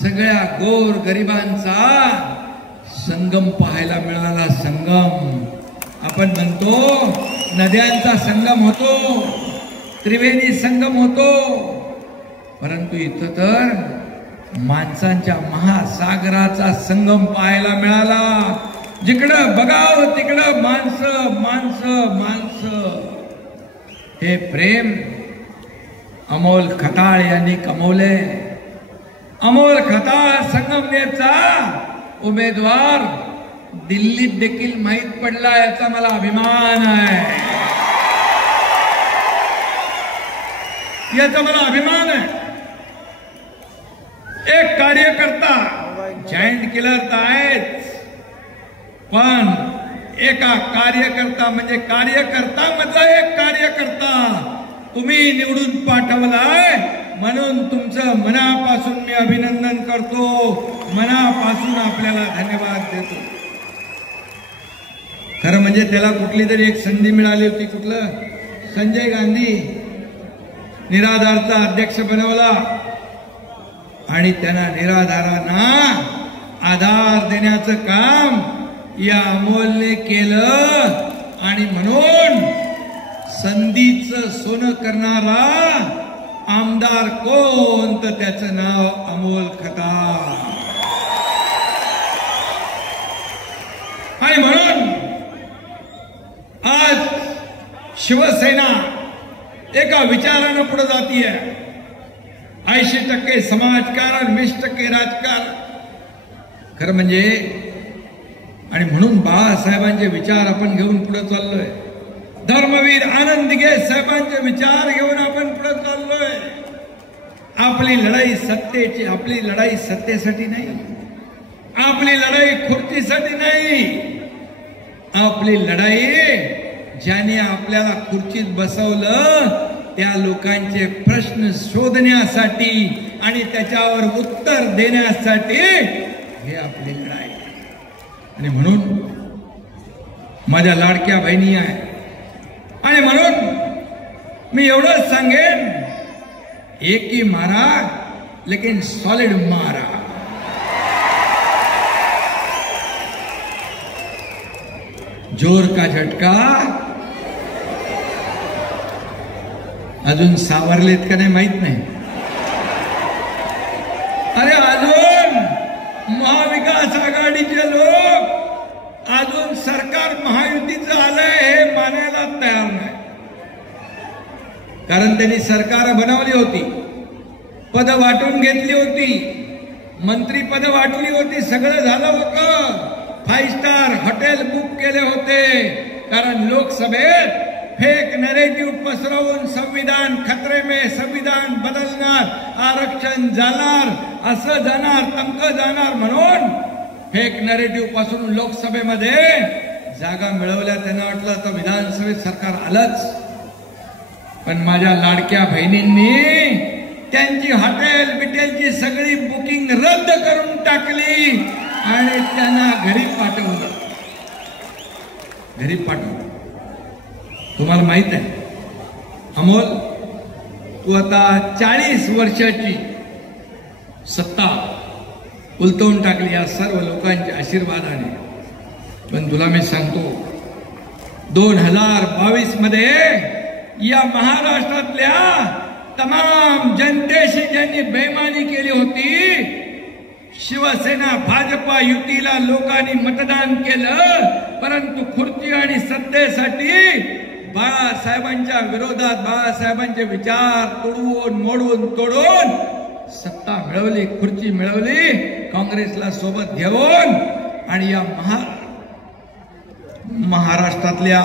सगळ्या गोर गरिबांचा संगम पाहायला मिळाला. संगम आपण म्हणतो, नद्यांचा संगम होतो, त्रिवेणी संगम होतो, परंतु इथं तर माणसांच्या महासागराचा संगम पाहायला मिळाला. जिकडं बघावं तिकडं माणसं माणसं माणसं. हे प्रेम अमोल खताळ यांनी कमवले. अमोल खताळ संगमनेरचा उमेदवार दिल्लीत देखील माहीत पडला, याचा मला अभिमान आहे. याचा मला अभिमान आहे. एक कार्यकर्ता, जायंट किलर तर आहेच, पण एका कार्यकर्ता म्हणजे कार्यकर्ता मधला एक कार्यकर्ता तुम्ही निवडून पाठवलाय, म्हणून तुमचं मनापासून मी अभिनंदन करतो, मनापासून आपल्याला धन्यवाद देतो. खरं म्हणजे त्याला कुठली तरी एक संधी मिळाली होती. कुठलं? संजय गांधी निराधारचा अध्यक्ष बनवला आणि त्यांना निराधारांना आधार देण्याचं काम या अमोलने केलं आणि म्हणून संधीचं सोनं करणारा आमदार कोण तर त्याचं नाव अमोल खताळ. आणि म्हणून आज शिवसेना एका विचारानं पुढे जातीये. 80% समाजकारण, 20% राजकारण. खरं म्हणजे आणि म्हणून बाळासाहेबांचे विचार आपण घेऊन पुढे चाललोय. धर्मवीर आनंद दिघे साहेबांचे विचार घेऊन आपण पुढे चाललोय. आपली लढाई सत्तेची, आपली लढाई सत्तेसाठी नाही, आपली लढाई खुर्चीसाठी नाही, आपली लढाई ज्याने आपल्याला खुर्चीत बसवलं त्या लोकांचे प्रश्न शोधण्यासाठी आणि त्याच्यावर उत्तर देण्यासाठी हे आपली लढाई. आणि म्हणून माझ्या लाडक्या बहिणी आहे. आणि म्हणून मी एवढंच सांगेन, एक ही मारा लेकिन सॉलिड मारा. जोर का झटका. अजून सावरलेत का नाही माहित नाही. अरे अजून महाविकास आघाडीचे लोक अजून सरकार महायुतीचं आलंय हे मानायला तयार नाही. कारण त्यांनी सरकार बनवली होती, पद वाटून घेतली होती, मंत्री पद वाटली होती, सगळं झालं होतं. 5 स्टार हॉटेल बुक केले होते. कारण लोकसभेत फेक नरेटिव्ह पसरवून संविधान खतरे में, संविधान बदलणार, आरक्षण जाणार, असं जाणार, तमकं जाणार म्हणून फेक नरेटिव्ह पासून लोकसभेमध्ये जागा मिळवल्या. त्यांना वाटलं तर विधानसभेत सरकार आलंच. पण माझ्या लाडक्या बहिणींनी त्यांची हॉटेल बिटेलची सगळी बुकिंग रद्द करून टाकली आणि त्यांना घरी पाठवलं. घरी पाठवलं. तुम्हाला माहित आहे अमोल, तू आता 40 वर्षाची सत्ता उलटवून टाकली या सर्व लोकांच्या आशीर्वादाने. पण तुला मी सांगतो 2022 मध्ये या महाराष्ट्रातल्या तमाम जनतेशी ज्यांनी बेईमानी केली होती, शिवसेना भाजपा युतीला लोकांनी मतदान केलं, परंतु खुर्ची आणि सत्तेसाठी बाळासाहेबांच्या विरोधात बाळासाहेबांचे विचार तोडून मोडून तोडून सत्ता मिळवली, खुर्ची मिळवली काँग्रेसला सोबत घेऊन. आणि या महाराष्ट्रातल्या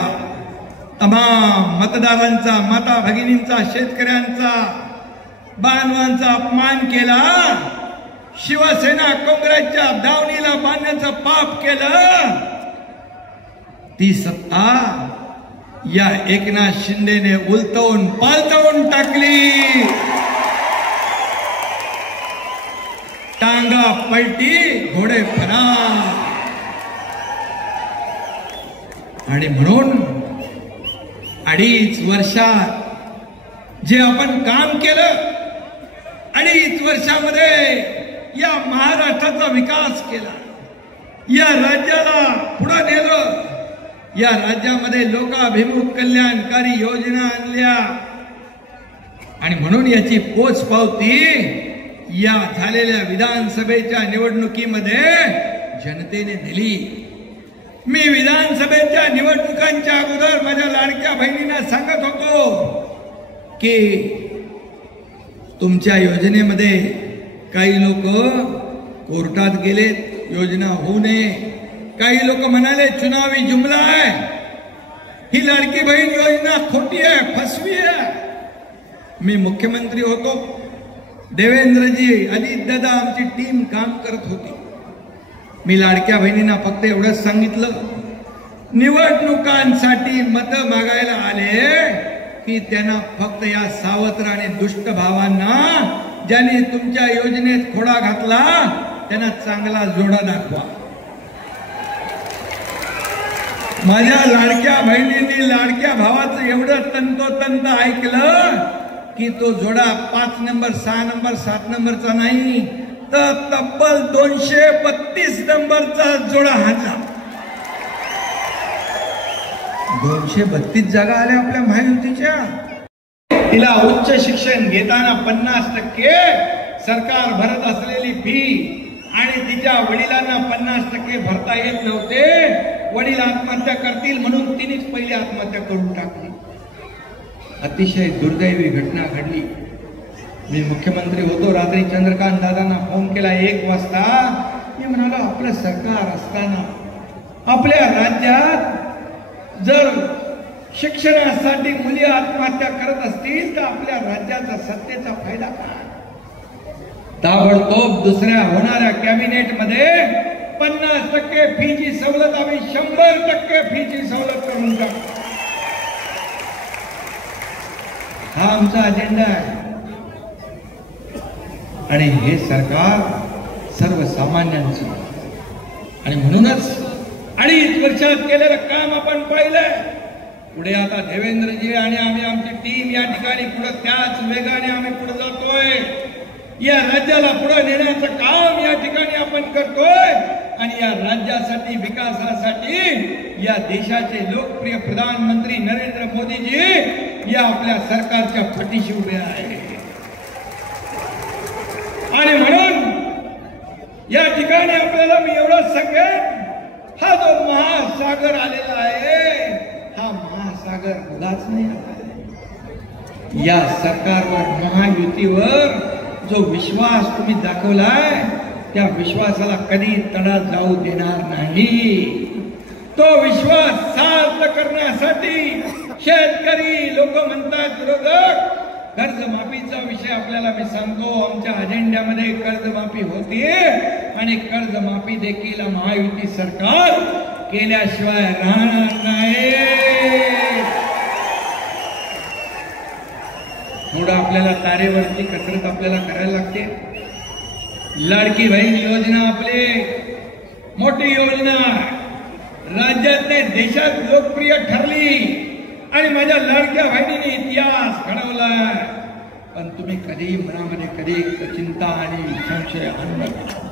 तमाम मतदारांचा, माता भगिनींचा, शेतकऱ्यांचा, बांधवांचा अपमान केला. शिवसेना काँग्रेसच्या दावणीला बांधण्याचं पाप केलं. ती सत्ता या एकनाथ शिंदेने उलटवून पालटवून टाकली. टांगा पलटी घोडे फरार. आणि म्हणून 2.5 वर्षात जे आपण काम केलं, 2.5 वर्षामध्ये या महाराष्ट्राचा विकास केला, या राज्याला पुढे नेलं, या राज्यामध्ये लोकाभिमुख कल्याणकारी योजना आणल्या. आणि म्हणून याची पोचपावती या झालेल्या विधानसभेच्या निवडणुकीमध्ये जनतेने दिली. मी विधानसभेच्या निवडणुकांच्या अगोदर माझ्या लाडक्या बहिणींना सांगत होतो की तुमच्या योजनेमध्ये काही लोक कोर्टात गेलेत, योजना होऊ नये. काही लोक म्हणाले चुनावी जुमला आहे, ही लाडकी बहीण योजना खोटी आहे, फसवी आहे. मी मुख्यमंत्री होतो, देवेंद्रजी, अजित दादा, आमची टीम काम करत होती. मी लाडक्या बहिणींना फक्त एवढंच सांगितलं, निवडणुकांसाठी मतं मागायला आले की त्यांना फक्त या सावत्र आणि दुष्ट भावांना, ज्यांनी तुमच्या योजनेत खोडा घातला, त्यांना चांगला जोडा दाखवा. माझ्या लाडक्या बहिणींनी लाडक्या भावाचं एवढं तंतोतंत ऐकलं की तो जोडा 5 नंबर, 6 नंबर, 7 नंबरचा नाही, तर तब्बल 232 नंबरचा जोडा हाणला. 232 जागा आल्या आपल्या महायुतीच्या. तिला उच्च शिक्षण घेताना 50% सरकार भरत असलेली फी आणि तिच्या वडिलांना 50% भरता येत नव्हते. वडील आत्महत्या करतील म्हणून तिनेच पहिली आत्महत्या करून टाकली. अतिशय दुर्दैवी घटना घडली. मी मुख्यमंत्री होतो. रात्री चंद्रकांत दादांना फोन केला 1 वाजता. मी म्हणालो आपलं सरकार असताना आपल्या राज्यात जर शिक्षणासाठी मुली आत्महत्या करत असतील तर आपल्या राज्याचा सत्तेचा फायदा काय? ताबडतोब दुसऱ्या होणाऱ्या कॅबिनेटमध्ये 50% फीची सवलत आम्ही 100% फीची सवलत करून टाकू. हा आमचा अजेंडा आहे. आणि हे सरकार सर्वसामान्यांचं आणि म्हणूनच 2.5 वर्षात केलेलं काम आपण पाहिलंय. पुढे आता देवेंद्रजी आणि आम्ही आमची टीम या ठिकाणी पुढे त्याच वेगाने आम्ही पुढे जातोय. या राज्याला पुढे नेण्याचं काम या ठिकाणी आपण करतोय. आणि या राज्यासाठी विकासासाठी या देशाचे लोकप्रिय प्रधानमंत्री नरेंद्र मोदीजी या आपल्या सरकारच्या पाठीशी उभे आहेत. आणि म्हणून या ठिकाणी आपल्याला मी एवढंच सांगेन, हा जो महासागर आलेला आहे हा महासागर मुलाच नाही आला. या सरकारवर महायुतीवर जो विश्वास तुम्ही दाखवलाय त्या विश्वासाला कधी तडा जाऊ देणार नाही. तो विश्वास सार्थ करण्यासाठी शेतकरी लोक म्हणतात विरोधक कर्जमाफीचा विषय आपल्याला मी सांगतो. आमच्या अजेंड्यामध्ये कर्जमाफी होतीये आणि कर्जमाफी देखील महायुती सरकार केल्याशिवाय राहणार नाही. थोडं आपल्याला तारेवरची कसरत आपल्याला करायला लागते. लाडकी बहीण योजना आपली मोठी योजना राज्यातले देशात लोकप्रिय ठरली आणि माझ्या लाडक्या बहिणीने इतिहास घडवलाय. पण तुम्ही कधी मनामध्ये कधी चिंता आणि संशय आणू नका.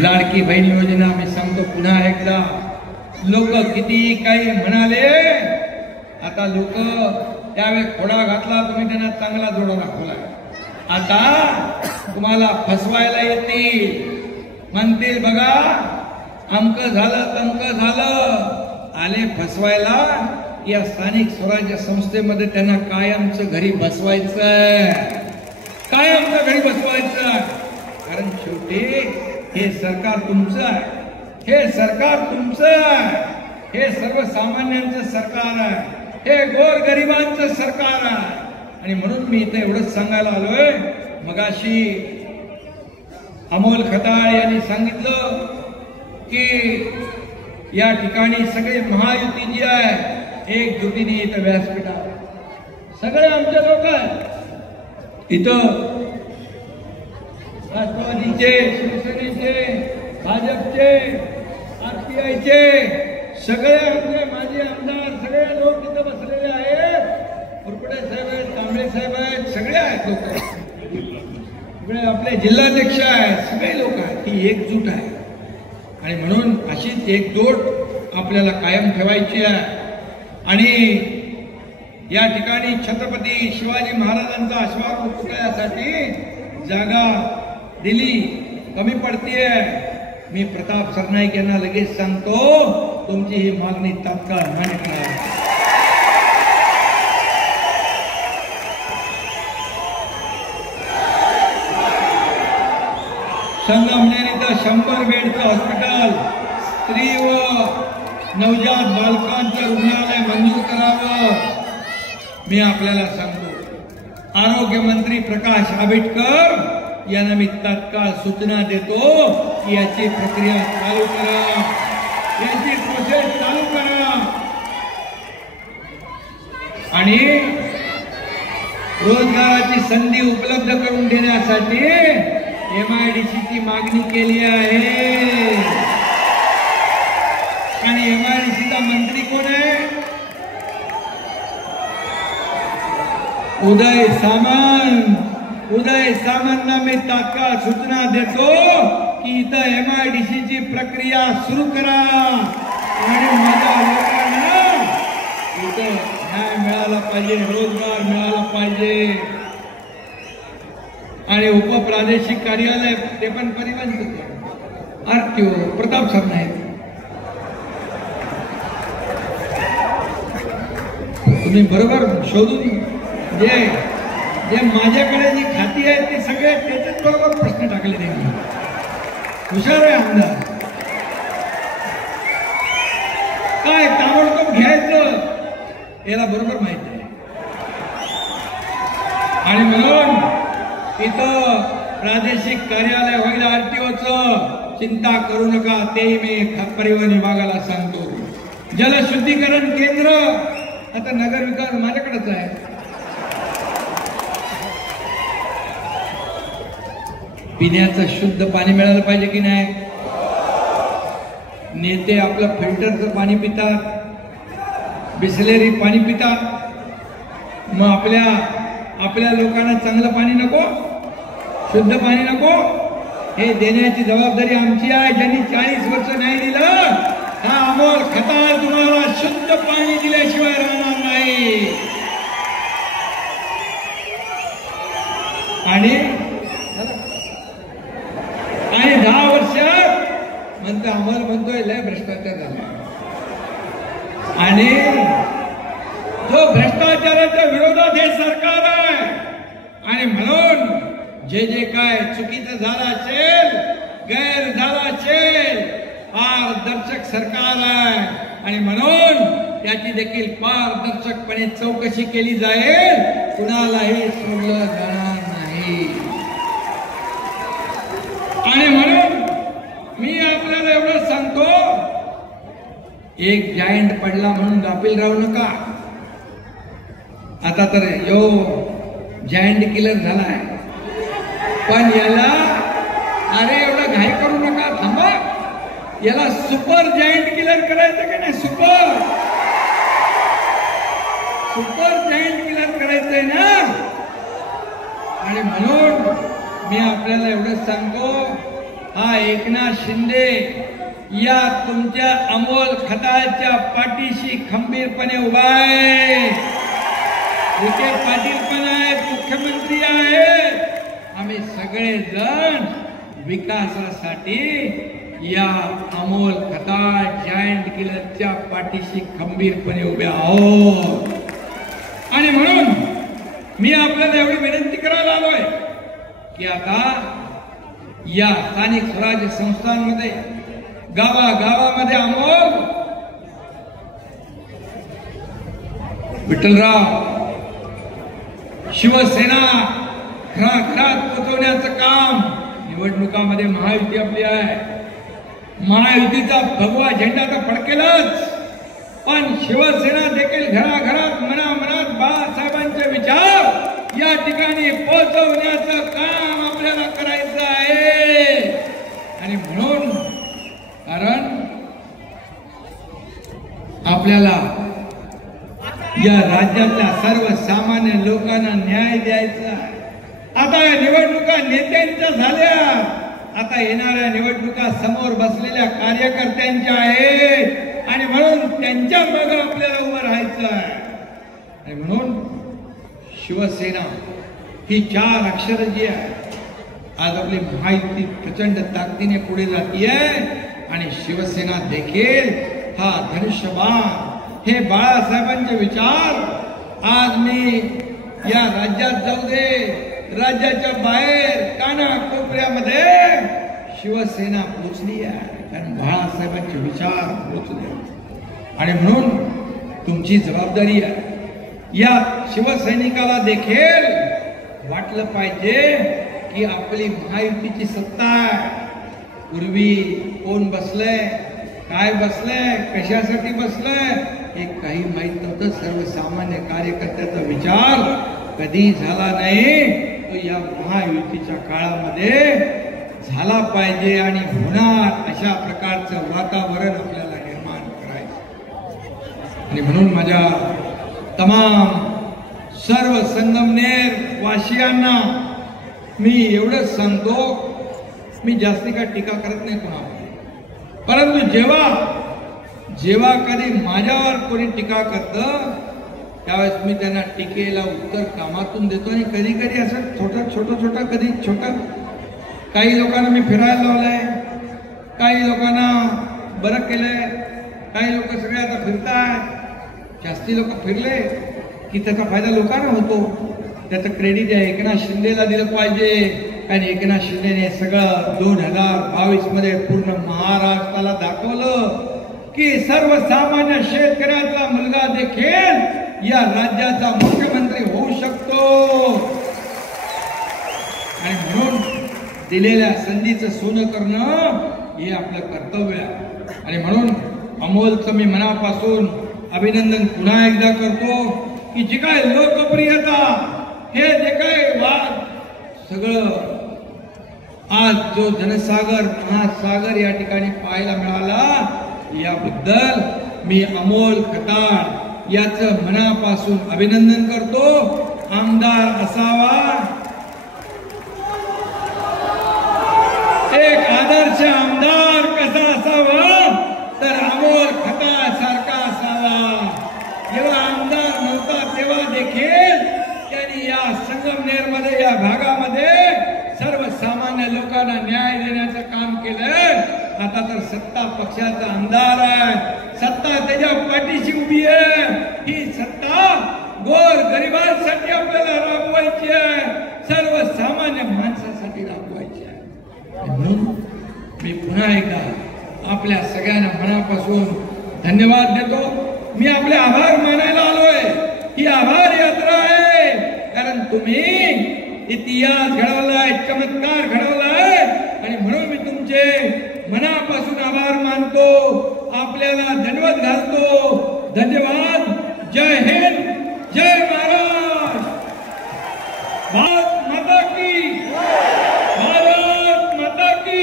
लाडकी बहीण योजना मी सांगतो पुन्हा एकदा, लोक किती काही म्हणाले, आता लोक त्यावेळेस खोडा घातला, तुम्ही त्यांना चांगला जोडा दाखवलाय. आता तुम्हाला फसवायला येतील, म्हणतील बघा अमक झालं तमक झालं, आले फसवायला. या स्थानिक स्वराज्य संस्थेमध्ये त्यांना कायमचं घरी बसवायचं, कायमचं घरी बसवायचं. कारण शेवटी हे सरकार तुमचं आहे, हे सरकार तुमचं आहे, हे सर्वसामान्यांचं सरकार आहे, हे गोरगरिबांचं सरकार आहे. आणि म्हणून मी इथे एवढंच सांगायला आलोय. मगाशी अमोल खताळ यांनी सांगितलं की या ठिकाणी सगळे महायुती जी आहे एकजुटीने इथं व्यासपीठावर सगळे आमचे लोक आहेत. इथं राष्ट्रवादीचे, शिवसेनेचे, भाजपचे, आरपीआयचे सगळे आमचे माजी आमदार सगळे लोक इथं बसलेले आहेत. कुरपडे साहेब आहेत, तांबळे साहेब आहेत, सगळे आहेत लोक. सगळे आपले जिल्हाध्यक्ष आहेत, सगळे लोक आहेत. ही एकजूट आहे आणि म्हणून अशीच एकजूट आपल्याला कायम ठेवायची आहे. आणि या ठिकाणी छत्रपती शिवाजी महाराजांचा अश्वारूढ पुतळ्यासाठी जागा दिली, कमी पडतीये. मी प्रताप सरनाईक यांना लगेच सांगतो तुमची ही मागणी तात्काळ मान्य करा. संगमनेर इथं 100 बेडचं हॉस्पिटल, स्त्री व नवजात बालकांचं रुग्णालय मंजूर करावं. मी आपल्याला सांगतो आरोग्यमंत्री प्रकाश आंबेडकर यांना मी तात्काळ सूचना देतो की याची प्रक्रिया चालू करा, याची प्रोसेस चालू करा. आणि रोजगाराची संधी उपलब्ध करून देण्यासाठी MIDCची मागणी केली आहे. आणि MIDCचा मंत्री कोण आहे? उदय सामंत. उदय सामंतांना मी तात्काळ सूचना देतो की इथं MIDC ची प्रक्रिया सुरू करा आणि माझ्या लोकांना इथं न्याय मिळाला पाहिजे, रोजगार मिळाला पाहिजे. आणि उपप्रादेशिक कार्यालय ते पण परिवहन RTO प्रताप सर नाही, तुम्ही बरोबर शोधून जे माझ्याकडे जी खाती आहेत ती सगळे त्याच्याच बरोबर प्रश्न टाकले त्यांनी. हुशार आहे आमदार. काय ताबडतोब घ्यायचं याला बरोबर माहित आहे. आणि म्हणून इथं प्रादेशिक कार्यालय होईल RTOचं, चिंता करू नका. तेही मी परिवहन विभागाला सांगतो. जलशुद्धीकरण केंद्र आता नगर विकास माझ्याकडेच आहे. पिण्याचं शुद्ध पाणी मिळालं पाहिजे की नाही. नेते आपलं फिल्टरचं पाणी पितात, बिसलेरी पाणी पितात. मग आपल्या लोकांना चांगलं पाणी नको, शुद्ध पाणी नको. हे देण्याची जबाबदारी आमची आहे. ज्यांनी 40 वर्ष नाही दिलं, हा अमोल खताळ तुम्हाला शुद्ध पाणी दिल्याशिवाय राहणार नाही. आणि 10 वर्षात म्हणतो अमोल म्हणतोय लय भ्रष्टाचार झाला. आणि जो भ्रष्टाचाराच्या विरोधात हे सरकार आहे. आणि म्हणून जे काय चुकीचं झालं असेल, गैर झाला असेल, पारदर्शक सरकार आहे. आणि म्हणून त्याची देखील पारदर्शकपणे चौकशी केली जाईल, कुणालाही सोडलं जाणार नाही. आणि म्हणून मी आपल्याला एवढं सांगतो, एक जायंट पडला म्हणून गाफील राहू नका. आता तर जायंट किलर झालाय, पण याला अरे एवढं घाई करू नका, थांबा. याला सुपर जायंट किलर करायचं का नाही. सुपर जायंट किलर करायचंय ना. आणि म्हणून मी आपल्याला एवढंच सांगतो, हा एकनाथ शिंदे या तुमच्या अमोल खताळच्या पाठीशी खंबीरपणे उभा आहे. विखे पाटील पण आहेत, मुख्यमंत्री आहेत. आम्ही सगळेजण विकासासाठी या अमोल खताळ जायंट किलरच्या पाठीशी खंबीरपणे उभे आहोत. आणि म्हणून मी आपल्याला एवढी विनंती करायला आलोय की आता या स्थानिक स्वराज्य संस्थांमध्ये, गावागावामध्ये अमोल विठ्ठलराव शिवसेना घराघरात पोहोचवण्याचं काम. निवडणुकामध्ये महायुती आपली आहे. महायुतीचा भगवा झेंडा तर फडकेलच, पण शिवसेना देखील घराघरात मनामनात बाळासाहेबांचे विचार या ठिकाणी पोहोचवण्याचं काम आपल्याला करायचं आहे. आणि म्हणून कारण आपल्याला या राज्यातल्या सर्वसामान्य लोकांना न्याय द्यायचा. आता या निवडणुका नेत्यांच्या झाल्या, आता येणाऱ्या निवडणुका समोर बसलेल्या कार्यकर्त्यांच्या आहेत. आणि म्हणून त्यांच्या मागे आपल्याला उभं राहायचं आहे. आणि म्हणून शिवसेना ही 4 अक्षर जी आहे, आज आपली महायुती प्रचंड ताकदीने पुढे जातीये. आणि शिवसेना देखील हा धनुष्यबाण, हे बाळासाहेबांचे विचार. आज मी या राज्यात जाऊ दे, राज्याच्या बाहेर कानाकोपऱ्यामध्ये शिवसेना पोचली आहे, कारण बाळासाहेबांचे विचार पोचले. आणि म्हणून तुमची जबाबदारी आहे, या शिवसैनिकाला देखील वाटलं पाहिजे की आपली महायुतीची सत्ता आहे. पूर्वी कोण बसलंय, काय बसलंय, कशासाठी बसलंय हे काही माहित नव्हतं. सर्वसामान्य कार्यकर्त्याचा विचार कधी झाला नाही, तो या महायुतीच्या काळामध्ये झाला पाहिजे. आणि होणार अशा प्रकारचं वातावरण आपल्याला निर्माण करायचं. आणि म्हणून माझ्या तमाम सर्व संगमनेर वासियांना मी एवढंच सांगतो, मी जास्ती काय टीका करत नाही कोणावर, परंतु जेव्हा कधी माझ्यावर कोणी टीका करतं त्यावेळेस मी त्यांना टीकेला उत्तर कामातून देतो. आणि कधी कधी असं छोटं कधी छोटं, काही लोकांना मी फिरायला लावलंय, काही लोकांना बरं केलंय, काही लोक सगळे आता फिरतात. जास्ती लोक फिरले की त्याचा फायदा लोकांना होतो. त्याचं क्रेडिट आहे एकनाथ शिंदेला दिलं पाहिजे. आणि एकनाथ शिंदेने सगळं 2022 मध्ये पूर्ण महाराष्ट्राला दाखवलं की सर्वसामान्य शेतकऱ्याचा मुलगा देखील या राज्याचा मुख्यमंत्री होऊ शकतो. आणि म्हणून दिलेल्या संधीचं सोनं करणं हे आपलं कर्तव्य आहे. आणि म्हणून अमोलचं मी मनापासून अभिनंदन पुन्हा एकदा करतो की जे काय लोकप्रियता, हे जे काय वाद सगळं आज जो जनसागर महासागर या ठिकाणी पाहायला मिळाला, याबद्दल मी अमोल खताळ याचं मनापासून अभिनंदन करतो. आमदार असावा, एक आदर्श आमदार कसा असावा तर अमोल खताळ सारखा असावा. जेव्हा आमदार नव्हता तेव्हा देखील त्यांनी या संगमनेरमध्ये, या भागामध्ये सर्वसामान्य लोकांना न्याय देण्याचं काम केलंय. आता तर सत्ता पक्षाचा आमदार आहे, सत्ता त्याच्या पाठीशी उभी आहे. ही सत्ता गोर गरिबांसाठी आपल्याला राबवायची आहे, सर्वसामान्य माणसासाठी राबवायची आहे. म्हणून मी पुन्हा एकदा आपल्या सगळ्यांना मनापासून धन्यवाद देतो. मी आपले आभार मानायला आलोय. ही आभार यात्रा आहे, कारण तुम्ही इतिहास घडवलाय, चमत्कार घडवलाय. आणि म्हणून मी तुमचे मनापासून आभार मानतो, आपल्याला धन्यवाद घालतो. धन्यवाद. जय हिंद, जय महाराष्ट्र. भारत माता की, भारत माता की.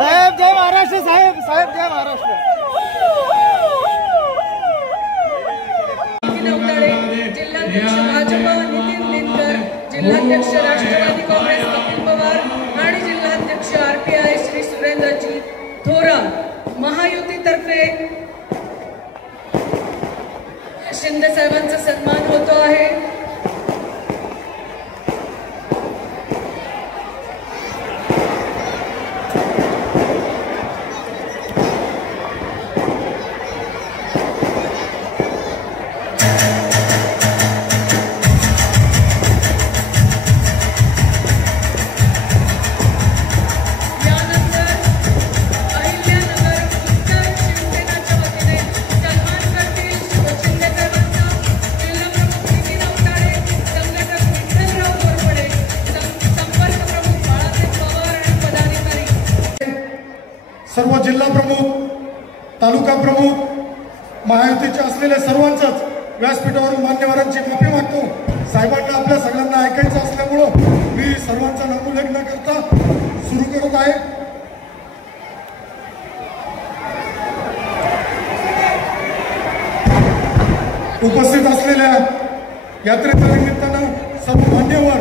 साहेब जय महाराष्ट्र. साहेब जय महाराष्ट्र. जिल्हाध्यक्ष भाजपा नितीन लिंकर, जिल्हाध्यक्ष राष्ट्रवादी काँग्रेस कपिल पवार आणि जिल्हाध्यक्ष RPI श्री सुरेंद्रजी थोरात. महायुतीतर्फे शिंदे साहेबांचा सन्मान होतो आहे. सर्व जिल्हा प्रमुख, तालुका प्रमुख, महायुतीचे असलेल्या सर्वांचाच व्यासपीठावरून मान्यवरांची माफी मागतो. साहेबांना आपल्या सगळ्यांना ऐकायचं असल्यामुळं मी सर्वांचा नामोल्लेख न करता सुरू करत आहे. उपस्थित असलेल्या यात्रेच्या निमित्तानं सर्व मान्यवर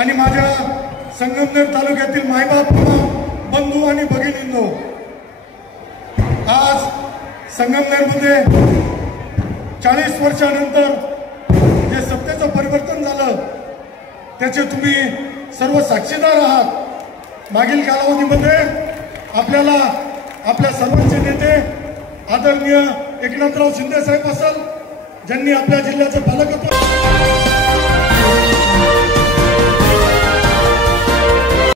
आणि माझ्या संगमनेर तालुक्यातील मायबाप, बंधू आणि भगिनींनो, आज संगमनेरमध्ये 40 वर्षानंतर जे सत्तेचं परिवर्तन झालं त्याचे तुम्ही सर्व साक्षीदार आहात। मागील कालावधीमध्ये आपल्याला आपल्या सर्वांचे नेते आदरणीय एकनाथराव शिंदे साहेब असेल, ज्यांनी आपल्या जिल्ह्याचं पालकत्व